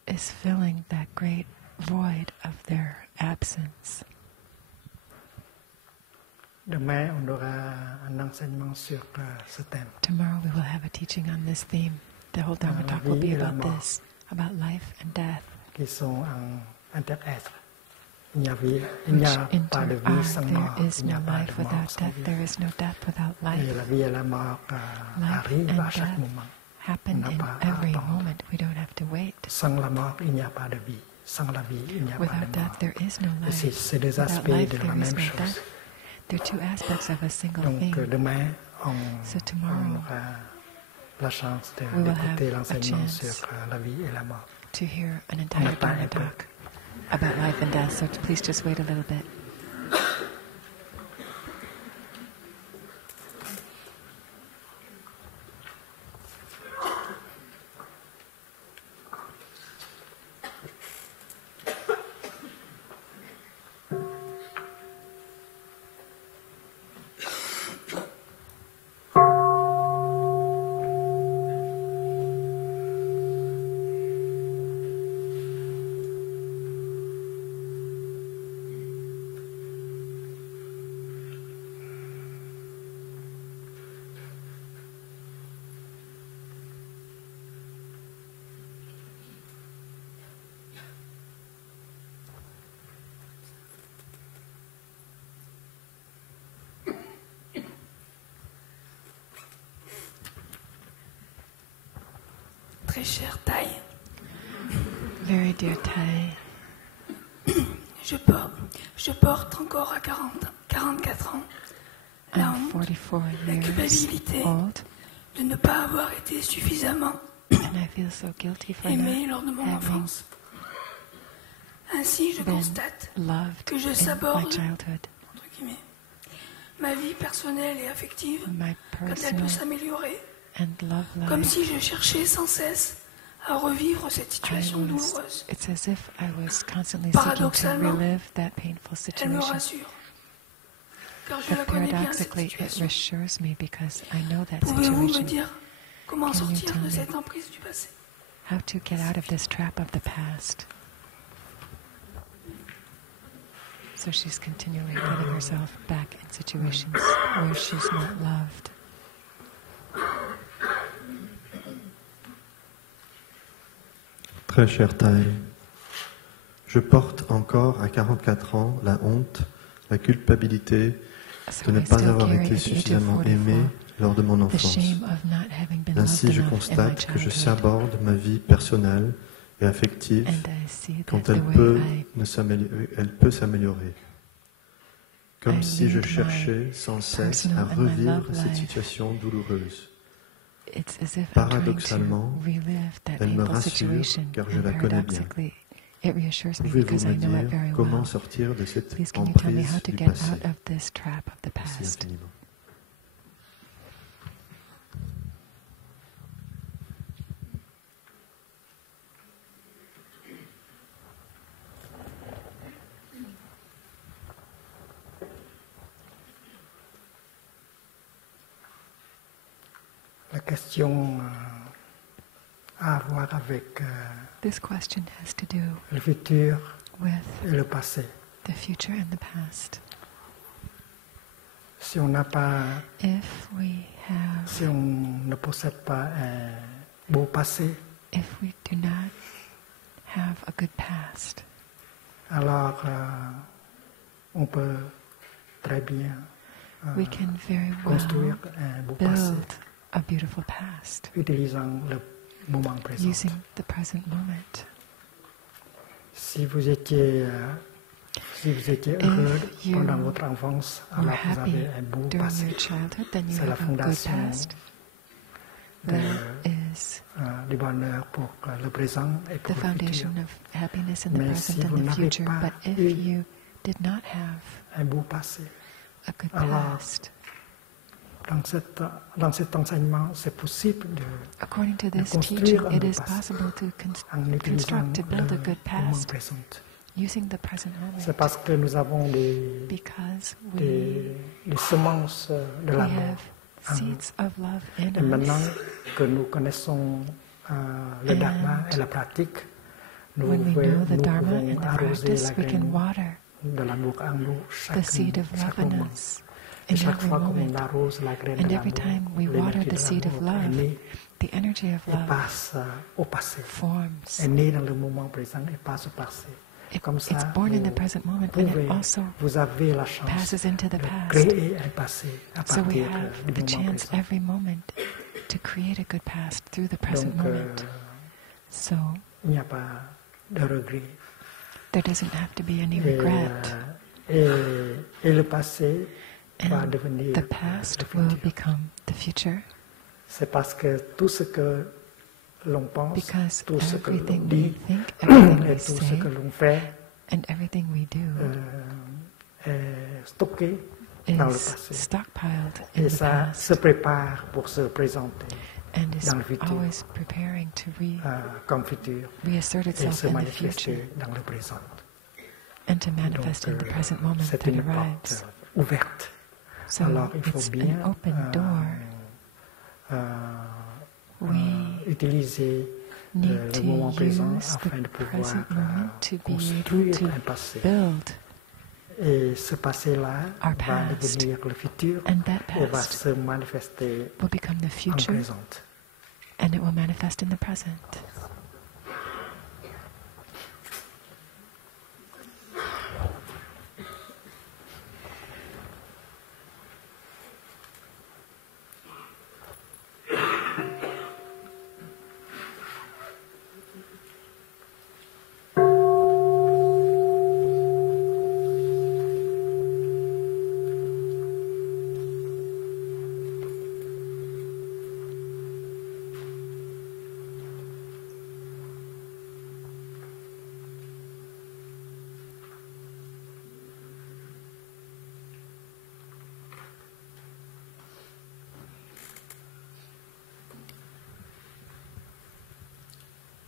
is filling that great void of their absence. Demain, on aura un enseignement sur ce thème. Tomorrow we will have a teaching on this theme. The whole Dharma talk will be about this, about life and death, Qui sont en interêtre. Il n'y a pas de vie sans mort. there is Il n'y no a pas life de mort without sans death, vie. there is no death without Et life. la vie et la mort Life arrivent and à chaque death moment. happen n'a in pas à every attendre. moment. We don't have to wait. Sans la mort, il n'y a pas de vie. Sans la vie, il n'y a pas Without de death, mort. there is no Et life. c'est des Without aspects life, de la there is même no chose. death. They're two aspects of a single Donc thing. demain, on tomorrow, aura la chance we will d'écouter have a l'enseignement chance sur la vie et la mort. to hear an On entire attend Dharma un peu. talk about life and death, so please just wait a little bit. Très cher Thai, Very dear Thai, je porte encore à 44 ans la I'm honte, 44 la years culpabilité old, de ne pas avoir été suffisamment and I feel so guilty for aimé not lors de mon having enfance. Ainsi, je been constate loved que je in my saborde, childhood. entre guillemets, ma vie personnelle et affective My quand elle personal peut s'améliorer, and love comme life. si je cherchais sans cesse à revivre cette situation douloureuse. It's as if I was constantly seeking to Paradoxalement, relive that painful Elle me situation. rassure, car je But la connais bien cette paradoxically, it situation. reassures me because I know that Pouvez-vous me situation. dire comment Can you sortir tell de me cette emprise du passé? how to get out of this trap of the past? So she's continually putting herself back in situations where she's not loved. Très cher Thaï, je porte encore à 44 ans la honte, la culpabilité So de ne I pas still avoir carry été at the age of suffisamment 44 aimé lors de mon the enfance. shame of not having been Ainsi, loved je enough in my constate que je childhood. saborde ma vie personnelle et affective And I see quand that the elle way peut, I peut s'améliorer. Comme I si je lead my cherchais sans cesse personal à and my revivre love cette life. situation douloureuse. It's as if I'm trying to Paradoxalement, relive that elle me painful rassure situation, car je and la connais bien. paradoxically, it reassures me Pouvez-vous because me I know it dire very comment well. sortir de cette Please, can you tell me how emprise to du get passé? out of this trap of the Merci past? infiniment. La question a à voir avec this question has to do le futur with et le passé. the future and the past. Si on n'a pas, si on ne possède pas un beau passé, if we do not have a good past, alors on peut très bien we can very construire well un beau passé, build a beautiful past, utilisant le moment présent. using the present moment. Si vous étiez heureux pendant votre enfance, alors vous avez un beau passé. C'est la fondation du bonheur pour le présent et pour le futur. Mais si vous n'avez pas eu un beau passé, alors dans cet enseignement, c'est possible de construire un beau passé en utilisant le moment présent. C'est parce que nous avons des semences de l'amour. Et maintenant que nous connaissons le Dharma et la pratique, nous pouvons arroser la graine de l'amour en nous chaque moment. Et chaque fois qu'on arrose la graine de l'amour, l'énergie de l'amour est née et passe au passé. Est née dans le moment présent et passe au passé. Comme ça, vous avez la chance de créer un passé à partir du moment présent. Donc, il n'y a pas de regret. Et le passé va devenir le futur. C'est parce que tout ce que l'on pense, tout ce que l'on dit, et tout ce que l'on fait est stocké dans le passé. Et ça se prépare pour se présenter dans le futur, comme futur, et se manifester dans le présent. Donc, c'est une porte ouverte. Alors, il faut bien utiliser le moment présent afin de pouvoir construire un passé. Et ce passé-là va devenir le futur et va se manifester en présent. And it will manifest in the present.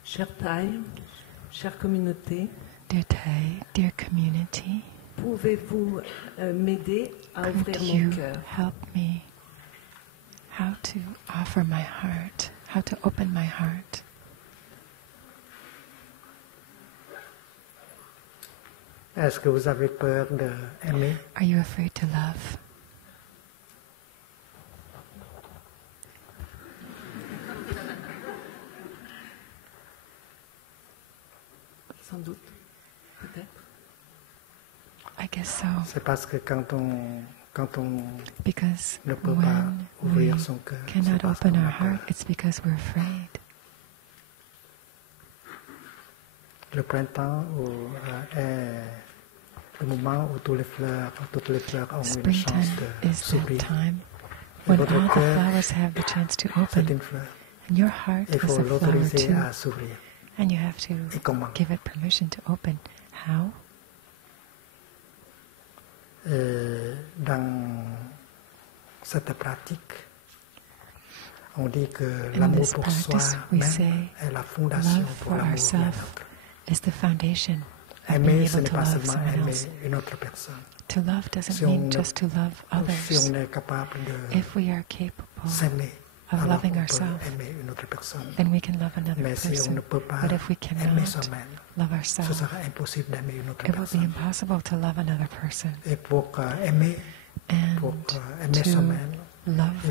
Cher Thai, chère communauté, dear Thai, dear community, pouvez-vous m'aider à ouvrir mon cœur? Help me how to offer my heart, how to open my heart. Est-ce que vous avez peur d'aimer? Are you afraid to love? Sans doute, peut-être. I guess so. C'est parce que quand on because ne peut pas ouvrir son cœur, cannot open our heart, it's because we're afraid. Le printemps est le moment où toutes les fleurs ont une chance de s'ouvrir. When all the flowers have the chance to open, and your heart is a flower too. And you have to give it permission to open. How? Dans cette pratique, on dit que l'amour pour soi-même est la fondation pour l'amour des autres. Is the foundation of being Aimer, ce able n'est to pas love seulement someone aimer else. une autre personne. To love doesn't mean just to love Si others. on est capable If we are capable s'aimer, of loving ourselves, then we can love another person. But if we cannot love ourselves, it will be impossible to love another person. And to love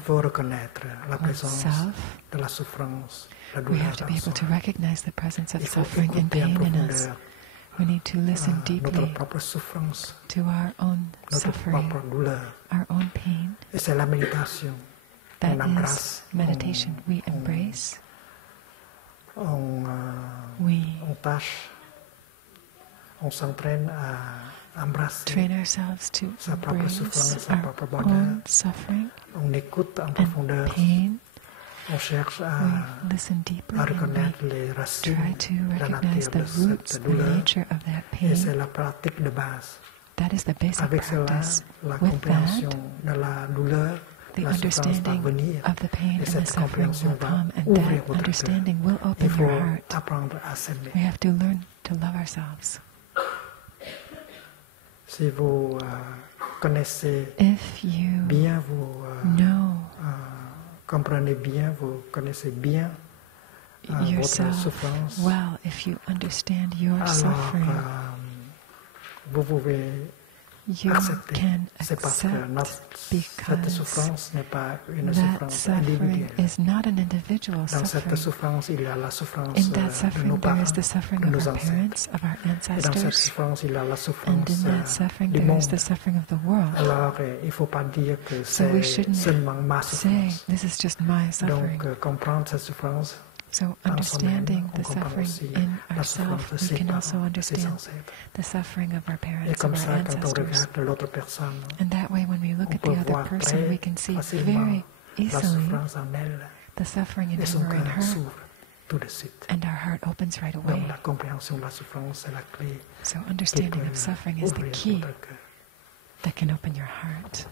oneself, we have to be able to recognize the presence of suffering and pain in us. We need to listen deeply to our own suffering, our own pain. That is meditation. We embrace, we train ourselves to embrace our own suffering and pain. We listen deeply and we try to recognize the roots, the nature of that pain. That is the basic practice. With that, the understanding of the pain and the suffering will come, and that understanding will open your heart. We have to learn to love ourselves. If you know yourself well, if you understand your suffering, you can accept, because that suffering is not an individual suffering. In that suffering there is the suffering of our parents, of our ancestors, and in that suffering there is the suffering of the world. So we shouldn't say, this is just my suffering. So understanding the suffering in ourselves, we can also understand the suffering of our parents, of our ancestors. And that way, when we look at the other person, we can see very easily the suffering in him or in her, and our heart opens right away. So understanding of suffering is the key that can open your heart.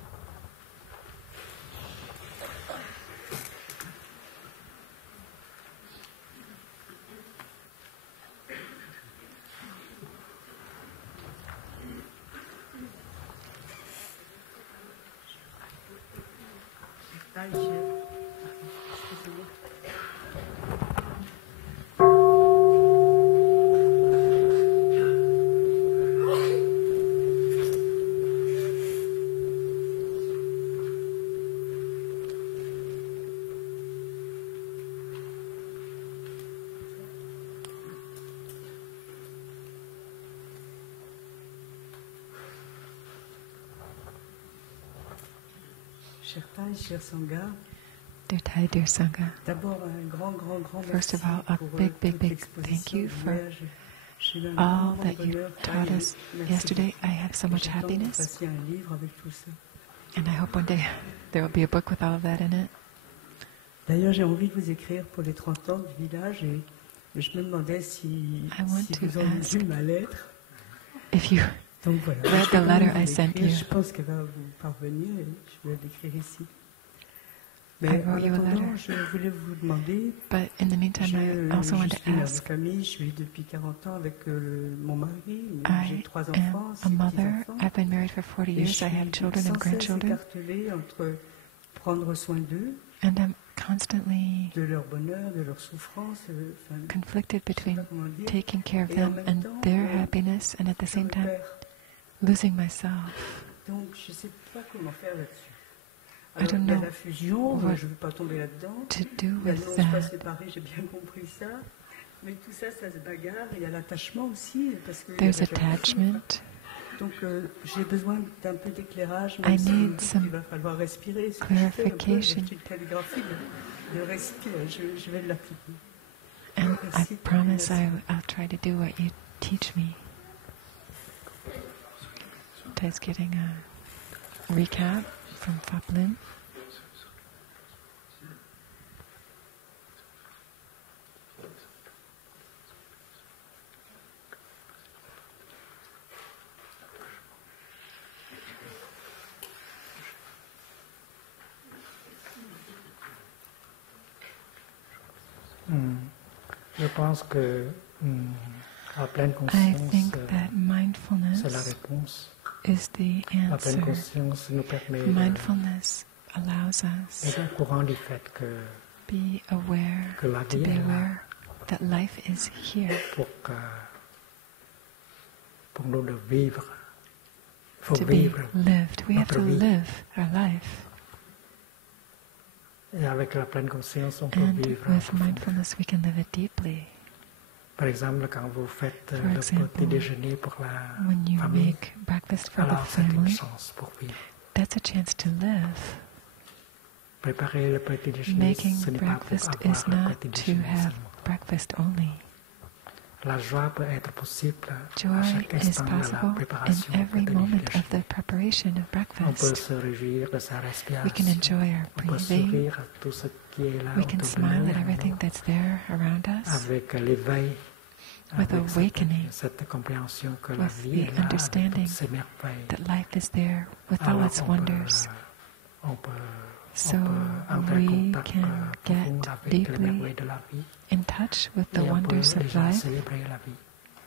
Cher Thai, cher Sangha. Dear Thai, dear Sangha. First of all, a big thank you for all that you taught us yesterday. I have so much happiness. And I hope one day there will be a book with all of that in it. D'ailleurs, j'ai envie de vous écrire pour les 30 ans du village et je me demandais si vous avez lu ma lettre. If you Donc voilà, read the letter I sent you. Je pense qu'elle va vous parvenir et je vais l'écrire ici. Mais I wrote you a letter. Je voulais vous demander. But in the meantime, I also want to ask. Famille, je suis depuis 40 ans avec mon mari. J'ai 3 I enfants. am a mother. I've been married for 40 years. I have children and grandchildren. Entre prendre soin d'eux. And I'm constantly de leur bonheur, de leur souffrance, conflicted between taking care of them and their happiness, and at the same time losing myself. Donc, je sais pas comment faire là-dessus. I don't know la fusion, what je veux pas tomber là-dedans. to do with pas that. séparés, j'ai bien compris ça. Mais tout ça, ça se bagarre. Il y a l'attachement aussi, parce que There's attachment. Donc, j'ai besoin d'un peu d'éclairage. I need some il va falloir respirer. clarification. Calligraphie de respirer. Je vais l'appliquer. And I promise I'll try to do what you teach me. Tai's getting a recap from Faplin. Je pense que la pleine I conscience, think that mindfulness c'est la réponse. is the La pleine answer. conscience nous permet Mindfulness allows us Être au courant du fait que be aware, que la to vie be est là aware that life is here pour nous de vivre. Il faut to vivre be lived. We have notre to vie. live our life. Et avec la pleine conscience, on peut And vivre. with mindfulness, we can live it deeply. Par exemple, quand vous faites For le example, petit déjeuner pour la when you famille, make breakfast for the alors c'est une family, chance pour vivre. that's a chance to live. Préparer le petit déjeuner, Making ce n'est pas pour breakfast avoir is le not petit to déjeuner have seulement. breakfast only. La joie peut être possible à Joy chaque is instant de la possible préparation in every du moment déjeuner. of the preparation of On peut breakfast. se réjouir de sa respiration. We can enjoy our On peut breathing. sourire à tout ce qui est là We can autour de smile nous, at everything that's there around us avec l'éveil, with avec awakening, cette compréhension que la with vie est the là, avec understanding toutes ses merveilles. that life is there with all Alors, its wonders. on peut So entrer en we contact can profond get avec les deeply merveilles de la vie. in touch with the Et on peut wonders of déjà life, célébrer la vie.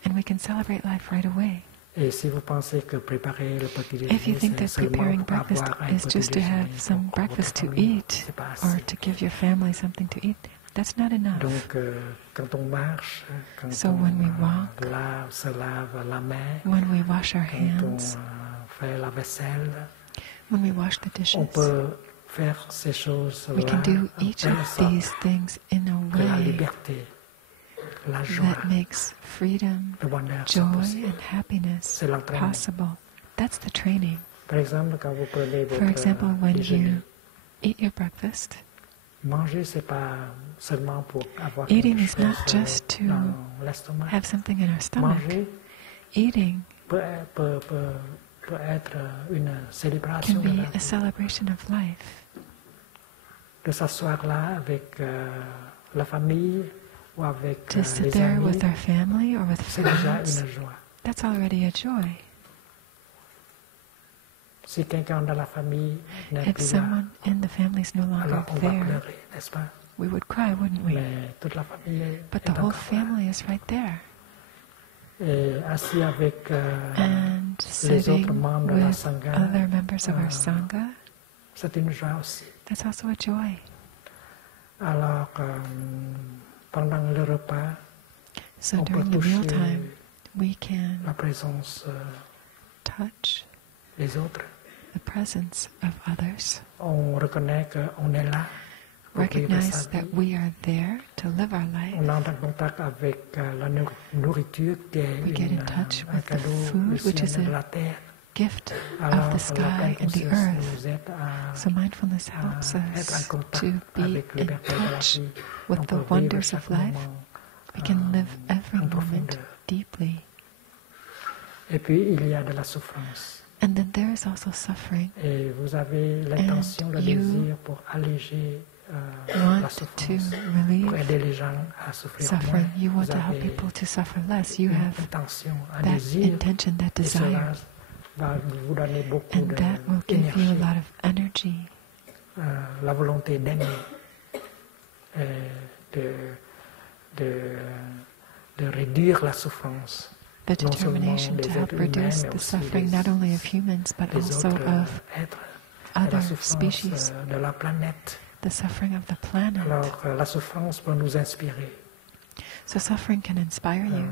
and we can celebrate life right away. Et si vous pensez que préparer le petit If you déjeuner, think c'est that seulement preparing pour breakfast avoir un is petit just to déjeuner have some pour breakfast votre to famille, eat c'est pas or assez. to give your family something to eat, that's not enough. Donc, quand on marche, quand So on when we walk, se lave la main, when we wash our quand hands, on fait la vaisselle, when we wash the on dishes, peut faire ces choses-là we can do each en of telle these things in a que la way liberté, la joie, that makes freedom, le bonheur sont joy, possibles. and happiness C'est l'entraînement. possible. That's the training. Par exemple, quand vous prenez For votre example, when déjeuner, you eat your breakfast, manger, c'est pas seulement pour avoir eating quelque is not chose just to dans l'estomac. have something in our stomach. Manger Eating peut être une célébration can de be la a vie. celebration of life. De s'asseoir là avec la famille ou avec To sit les there amis, with our family or with c'est déjà friends, une joie. that's already a joy. Si quelqu'un dans la famille n'est If plus là, someone in the family is no longer alors on va there, pleurer, n'est-ce pas? we would cry, wouldn't we? Mais toute la famille But est the whole encore là. family is right there. Et assis avec And les sitting autres membres de la with Sangha, other members of our Sangha, c'est une joie aussi. that's also a joy. Alors, pendant le repas, So on peut during the toucher mealtime, we can la présence touch des autres. the presence of others, On reconnaît qu'on est là pour vivre recognize sa that vie. we are there to live our life. On entre en contact avec la nourriture qui est We get in touch un with the cadeau food, du which is ciel et de a la terre. gift Alors, of the la sky pleine and the conscience earth. nous aide à So mindfulness helps être en us contact to be avec les in merveilles de la touch vie. with On the peut vivre wonders chaque of life. moment We can live every en moment profondeur. deeply. Et puis, il y a de la souffrance. And then there is also suffering. Et vous avez l'intention, le you désir pour alléger Want la to souffrance, relieve pour aider les gens à souffrir suffering. moins. You want Vous to help avez people to suffer less. You une have intention, un that désir, intention, that et cela desire. va vous donner beaucoup And that will give you a d'énergie, lot of energy. La volonté d'aimer, de réduire la souffrance. The non seulement determination des to help êtres humains, reduce mais the aussi suffering not only of humans but des also autres of êtres, et la other souffrance species, de la planète. the suffering of the planet. Alors, la souffrance peut nous inspirer. So suffering can inspire you.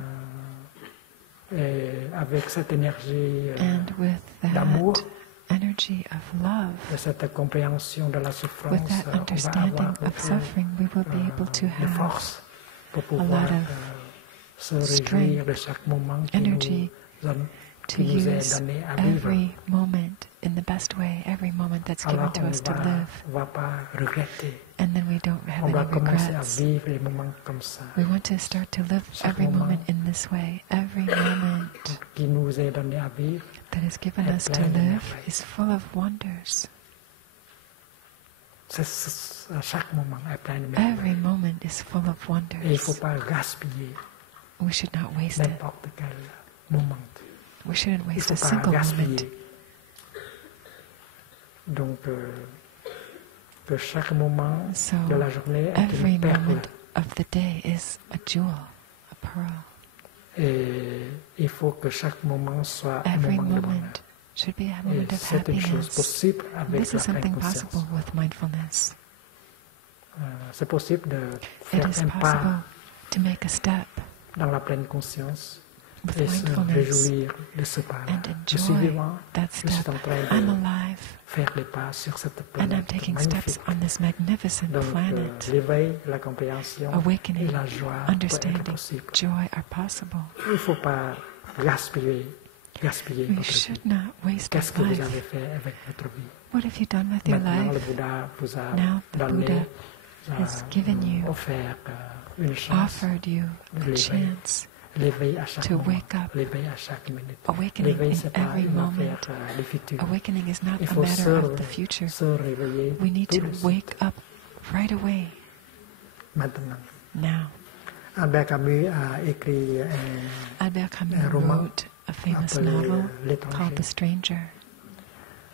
Et avec cette énergie And with d'amour, that energy of love, de cette compréhension de la souffrance, with that on va understanding avoir of beaucoup suffering, we will be able to de have force pour a pouvoir lot of se réjouir strength, de chaque moment energy qui to nous est use donné à vivre. every moment in the best way, every moment that's given Alors to on us to live. ne va pas regretter. And then we don't have On doit any commencer à regrets. vivre les moments comme ça, We want to start to live Chaque every moment. moment in this way. Every moment qui nous est donné à vivre. that is given est us to plein de live merveilles. is full of wonders. À chaque moment est plein de merveilles. Every moment is full of Et il ne faut wonders. pas gaspiller We should not waste it. n'importe quel moment. We shouldn't Il ne waste faut a pas single moment. gaspiller. Donc, que chaque moment So de la journée est every une perle. moment of the day is a jewel, a pearl. Et il faut que chaque moment soit un Every moment de moment bonheur. should be a moment of c'est une chose happiness. possible avec This la is something pleine possible conscience. with mindfulness. C'est possible de It faire is un pas possible to make a step dans la pleine conscience with et se mindfulness réjouir de ce pas. and Je suis enjoy vivant, that je suis step. en train I'm de alive, faire des pas sur cette and I'm planète taking magnifique. steps on this magnificent Donc, planet. l'éveil, la compréhension et Awakening, la joie peut être understanding, possible. joy are possible. Il ne faut pas gaspiller We votre vie. should not waste Qu'est-ce que our vous life. avez fait avec votre vie? What have you done with your Maintenant, le life? Bouddha vous a Now the donné, Buddha has given you, offert une chance, offered you a l'éveil. chance L'éveil à chaque to moment, wake up. l'éveil à chaque minute. Awakening L'éveil, in c'est pas every une moment. affaire du futur. Awakening is not Il a faut matter of the future. se réveiller We need tout to de suite, wake up right away, maintenant. now. Albert Camus a écrit Albert Camus un roman wrote a famous appelé novel L'étranger. called The Stranger.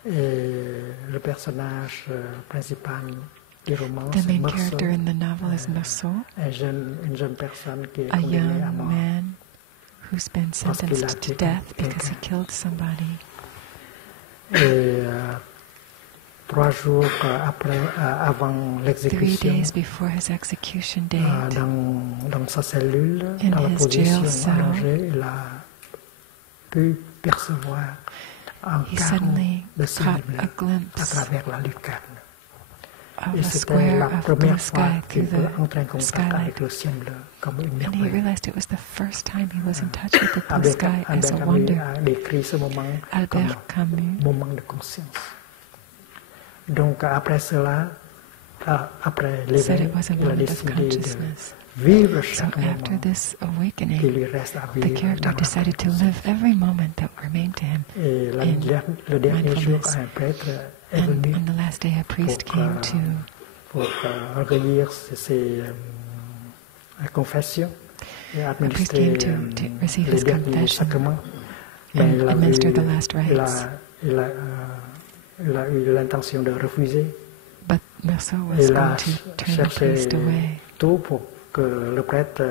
Et le personnage principal du roman, The c'est main Meursault, character in the novel is Meursault, une jeune personne qui est a condamnée à young mort. man who's been Parce qu'il a sentenced to tué death because he quelqu'un. killed somebody. Et 3 jours avant 3 l'exécution, days before his execution date, dans sa cellule, in dans la his position jail cell, allongée, il a pu percevoir un he carreau suddenly de caught ciel a bleu à glimpse travers la lucarne. of Et a c'était square la of première blue fois sky qu'il through entrait en the contact skylight. avec le ciel bleu, comme une And he merveille. realized it was the first time he was in touch with the blue Albert sky as a Camus wonder. a décrit ce moment comme Albert Camus un moment de conscience. Donc après cela, après said l'éveil, it was a il a moment of décidé de consciousness. vivre So chaque after moment this qui awakening, lui reste à the vivre character dans la decided to live every moment that remained to him. Et in le dernier jour, mindfulness. un prêtre est And venu on the last day, a priest came to pour recueillir ses confessions et administrer came to receive les his derniers confession sacrements. and Mais il a administer vu- the last rites. il a eu l'intention de refuser. But Meursault was Il a going to turn the cherché priest away. tout pour que le prêtre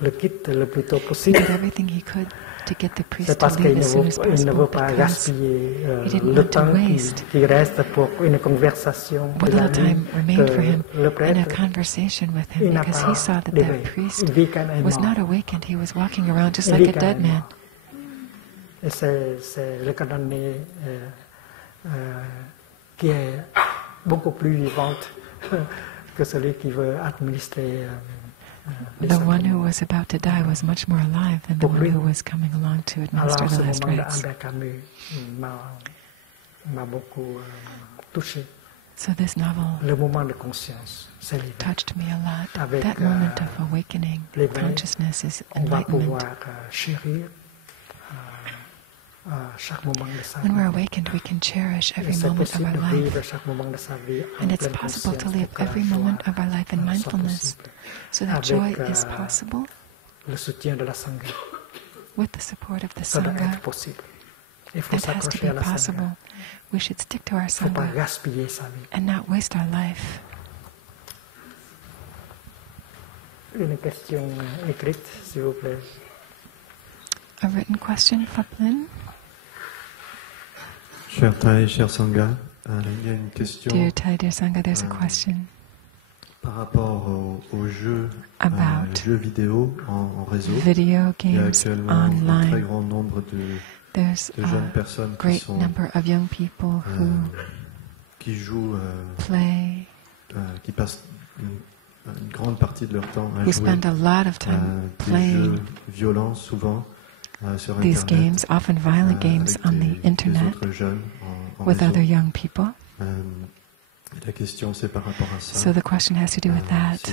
le quitte le plus tôt He possible. did everything he could to get the C'est priest to parce qu'il leave ne as soon as veut, il ne veut possible pas because gaspiller he didn't le want to temps waste qui reste pour une conversation. what Il a little vu time remained for him que le in a prêtre, conversation with il him n'a because pas he saw that d'éveil. the priest Il vit comme un was mort. not awakened. He was walking around just Il like vit a comme dead un man. mort. Et c'est le condamné qui est beaucoup plus vivante que celui qui veut administrer les The one sacrements. who was about to die was much more alive than the Pour one lui. who was coming along to administer Alors, ce the last moment rites. d'Albert Camus m'a beaucoup touché. So this novel Le moment de conscience, c'est l'éveil. touched me a lot. Avec, That moment of awakening, l'éveil, consciousness is On va enlightenment. pouvoir chérir chaque moment de sa When we're vie. awakened, we can cherish Et every c'est moment of possible our de life. vivre chaque moment de sa vie en And it's pleine possible to conscience live pour que la every joie, moment of our life in soit mindfulness possible. so that Avec, joy is possible Le soutien de la Sangha. with the support of the Ça doit Sangha. être possible. Il faut It has to s'accrocher be à la Sangha. possible. We should stick to our Il ne faut pas Sangha gaspiller sa vie. and not waste our life. Une question écrite, s'il vous plaît. A written question, Faplin? Cher Thai, cher Sangha, il y a une question Dear Thai, dear Sangha, there's a question par rapport aux jeux, about jeux vidéo en réseau. video Il y a games actuellement un très online. grand nombre There's de jeunes a personnes qui, great sont, number of young people who qui jouent, play, qui passent une grande partie de leur temps à who jouer spend a lot of time des playing jeux violents, souvent sur these Internet, games, often violent games avec on des the internet autres jeunes en with réseau. other young people. Et la question, c'est par rapport à ça. So the question has to do with C'est that.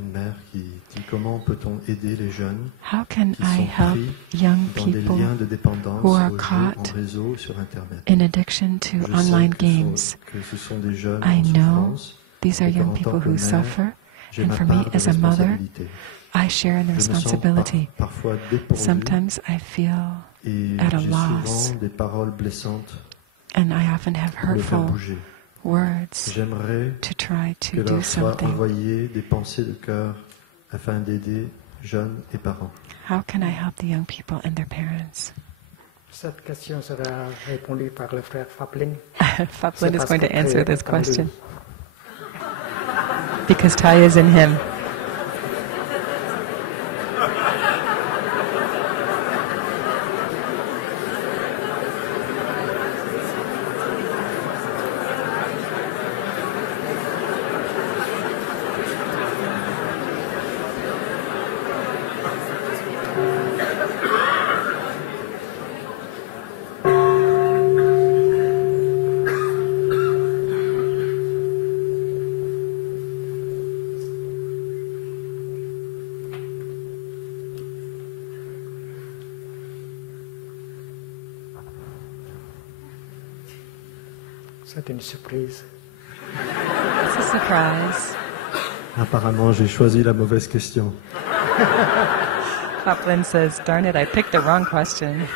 une mère qui dit comment peut-on aider les jeunes How can qui I sont help pris young dans des people liens de dépendance who are aux jeux caught en réseau sur Internet. in addiction to Je online sais que games? ce sont des jeunes I en know souffrance. these are et young en people tant que who mère, suffer, j'ai and ma for me part de as a mother, responsabilité. I share in the Je me sens responsibility. parfois dépourvu Sometimes I feel et at a j'ai loss, souvent des paroles blessantes and I often have pour le faire hurtful bouger. words J'aimerais to try que to do leur soient something. envoyées des pensées de cœur afin d'aider jeunes et parents. How can I help the young people and their parents? Cette question sera répondue par le frère Faplin. Faplin is going to answer this question. Because Thai is in him. C'est une surprise. It's a surprise. Apparemment, j'ai choisi la mauvaise question. Faplin says, darn it, I picked the wrong question.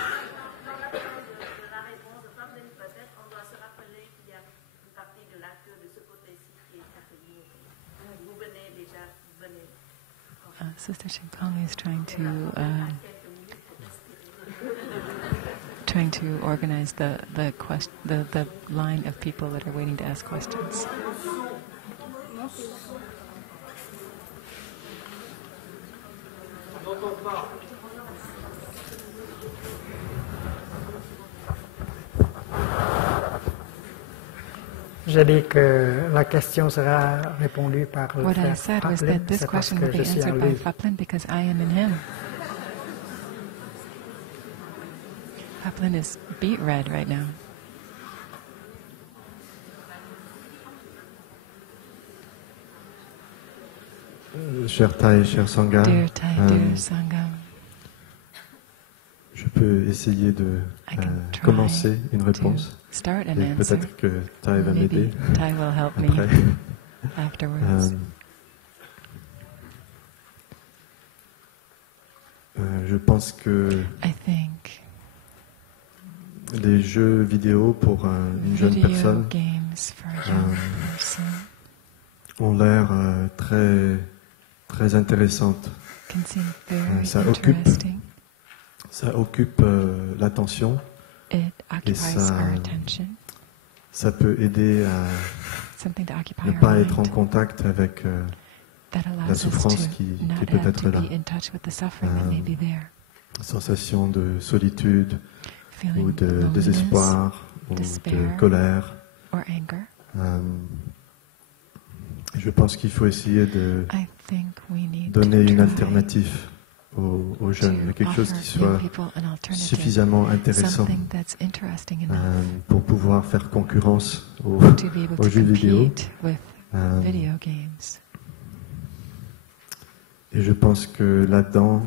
Sister Shinkong is trying to organize the line of people that are waiting to ask questions. J'ai dit que la question sera répondue par le What frère I said was Faplin, that this c'est parce question que will be je suis en answered by lui. Faplin because I am in him. Faplin is beet red right now. Cher Thai, cher Sangha, Dear Thai, dear Sangha, je peux essayer de commencer une réponse. Start an Et answer. peut-être que Thai va Maybe m'aider Thai will help me après. afterwards. Je pense que I think les jeux vidéo pour une jeune video personne games for a young person ont l'air très intéressantes. can seem very Ça occupe l'attention It et occupies our attention. ça peut aider à Something to occupy ne our pas être en mind contact avec that la allows us souffrance to qui not peut have être to là. be in touch with the suffering that may be there. Sensation de solitude Feeling ou de loneliness, désespoir ou despair, de colère. or anger. Je pense qu'il faut essayer de I think we need donner to une try alternative aux jeunes, to quelque chose qui offer soit young people an alternative, suffisamment intéressant something that's interesting enough pour pouvoir faire concurrence aux to be able aux to jeux vidéo. compete with video games. Et je pense que là-dedans,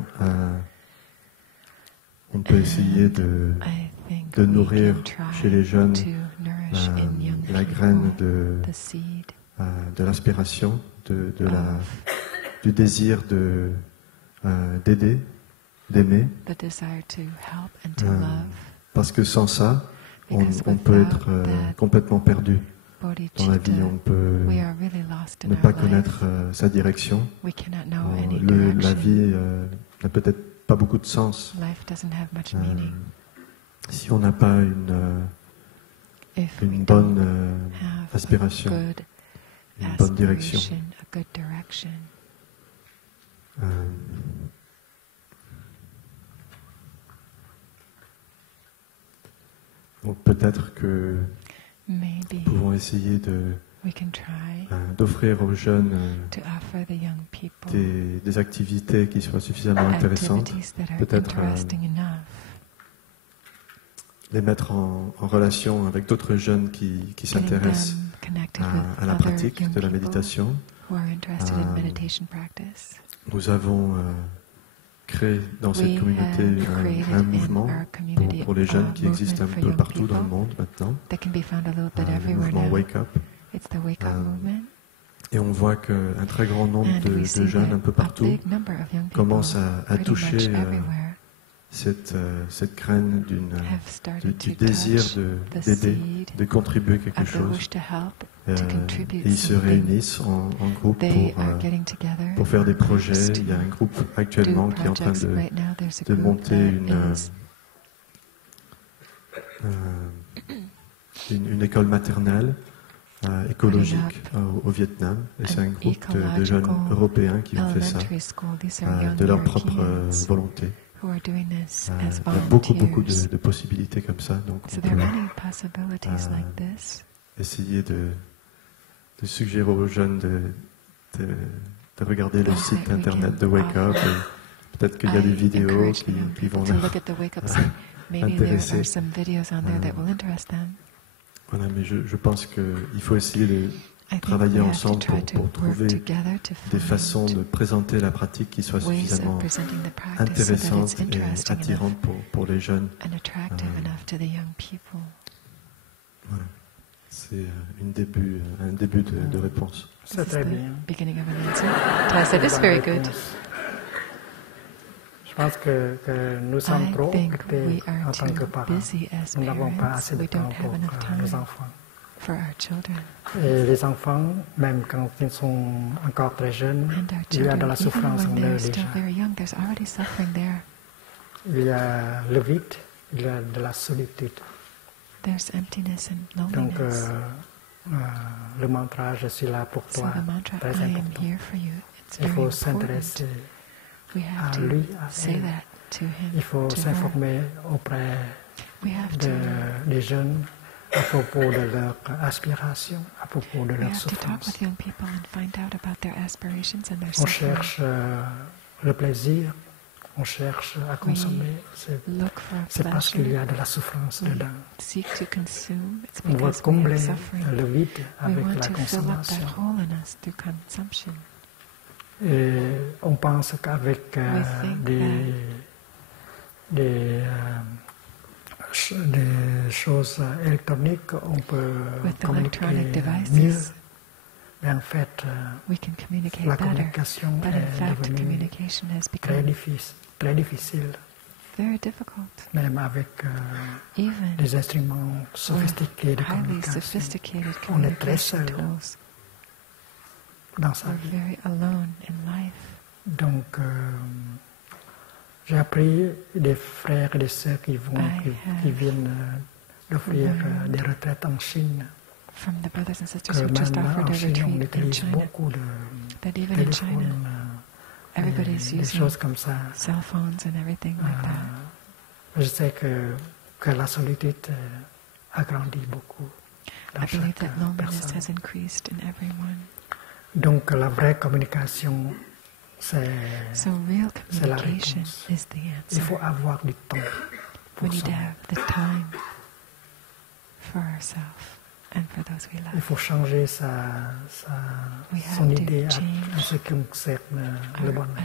on peut essayer de I think de we nourrir can try chez les jeunes to nourish in young la people graine the seed de l'aspiration, du désir d'aider, d'aimer. the desire to help and to love. Parce que sans ça, on Because peut without être that complètement perdu dans la vie. bodhicitta, On peut we are really lost in ne our pas life. connaître sa direction. We cannot know any La direction. vie n'a peut-être pas beaucoup de sens. Life doesn't have much meaning Si on n'a pas if we une don't bonne have aspiration, a good une bonne direction. aspiration, a good direction. Donc peut-être que Maybe nous pouvons essayer we can try d'offrir aux jeunes to offer the young people des activités qui soient suffisamment intéressantes, activities that are peut-être interesting enough, les mettre en relation avec d'autres jeunes qui getting s'intéressent them connected à la with other pratique young de la people méditation. who are interested in meditation practice. Nous avons créé dans cette We communauté have created un in mouvement our community pour les jeunes qui a existent un movement for peu young partout dans le people monde maintenant, that can be found a little bit le everywhere mouvement now. Wake Up. It's the Wake Up Movement. Et on voit qu'un très grand nombre And we de see jeunes that un peu a partout big number of young people commencent à pretty toucher much everywhere cette graine have started du to désir touch the d'aider, seed de contribuer quelque of the chose. wish to help, Et to contribute ils se something. réunissent en groupe They are getting together pour faire des projets. just Il y a un to groupe do actuellement qui est en train projects. Right now there's a de group monter that is une école maternelle écologique au Vietnam. Et c'est un groupe de jeunes européens qui ont fait ça de leur propre volonté. Il y a beaucoup de possibilités comme ça. Donc on peut essayer de suggérer aux jeunes de regarder le site internet de Wake Up. Et peut-être qu'il y a des vidéos qui vont leur intéresser. Voilà, mais je pense qu'il faut essayer de travailler ensemble pour trouver des façons de présenter la pratique qui soient suffisamment intéressantes et attirantes pour les jeunes. Voilà. C'est un début de réponse. C'est très bien. Je pense que nous sommes trop occupés en tant que parents. Nous n'avons pas assez de temps pour nos enfants. Et les enfants, même quand ils sont encore très jeunes, il y a de la souffrance en eux déjà. Il y a le vide, il y a de la solitude. Donc, le mantra, je suis là pour toi, très important. Il faut s'intéresser à lui, à elle. Il faut s'informer auprès des jeunes à propos de leurs aspirations, à propos de leurs souffrances. On cherche le plaisir, on cherche à consommer, c'est parce qu'il y a de la souffrance dedans. On veut combler le vide avec la consommation. Et on pense qu'avec des choses électroniques, on peut communiquer mieux. Mais en fait, la communication est devenue très difficile. Même avec des instruments sophistiqués de communication, on est très seul dans sa vie. Donc, j'ai appris des frères et des sœurs qui viennent d'offrir des retraites en Chine. Que maintenant en Chine, on utilise beaucoup de téléphones, des choses comme ça. Je sais que la solitude a grandi beaucoup dans chaque personne. Donc la vraie communication, c'est la réponse. Il faut avoir du temps pour ça. Il faut changer son idée en ce qui concerne le bonheur.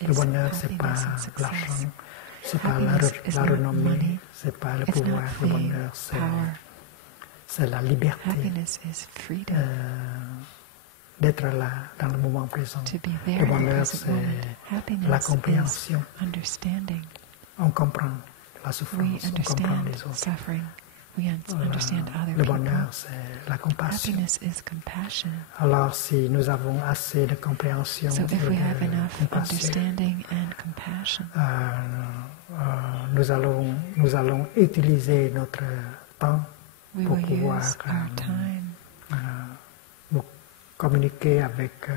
Le bonheur, ce n'est pas l'argent, ce n'est pas la renommée, ce n'est pas le pouvoir. Le bonheur, c'est la liberté d'être là, dans le moment présent. Le bonheur, c'est la compréhension. On comprend la souffrance, on comprend les autres. Le bonheur, c'est la compassion. Alors, si nous avons assez de compréhension et de compassion, nous allons utiliser notre temps pour pouvoir communiquer avec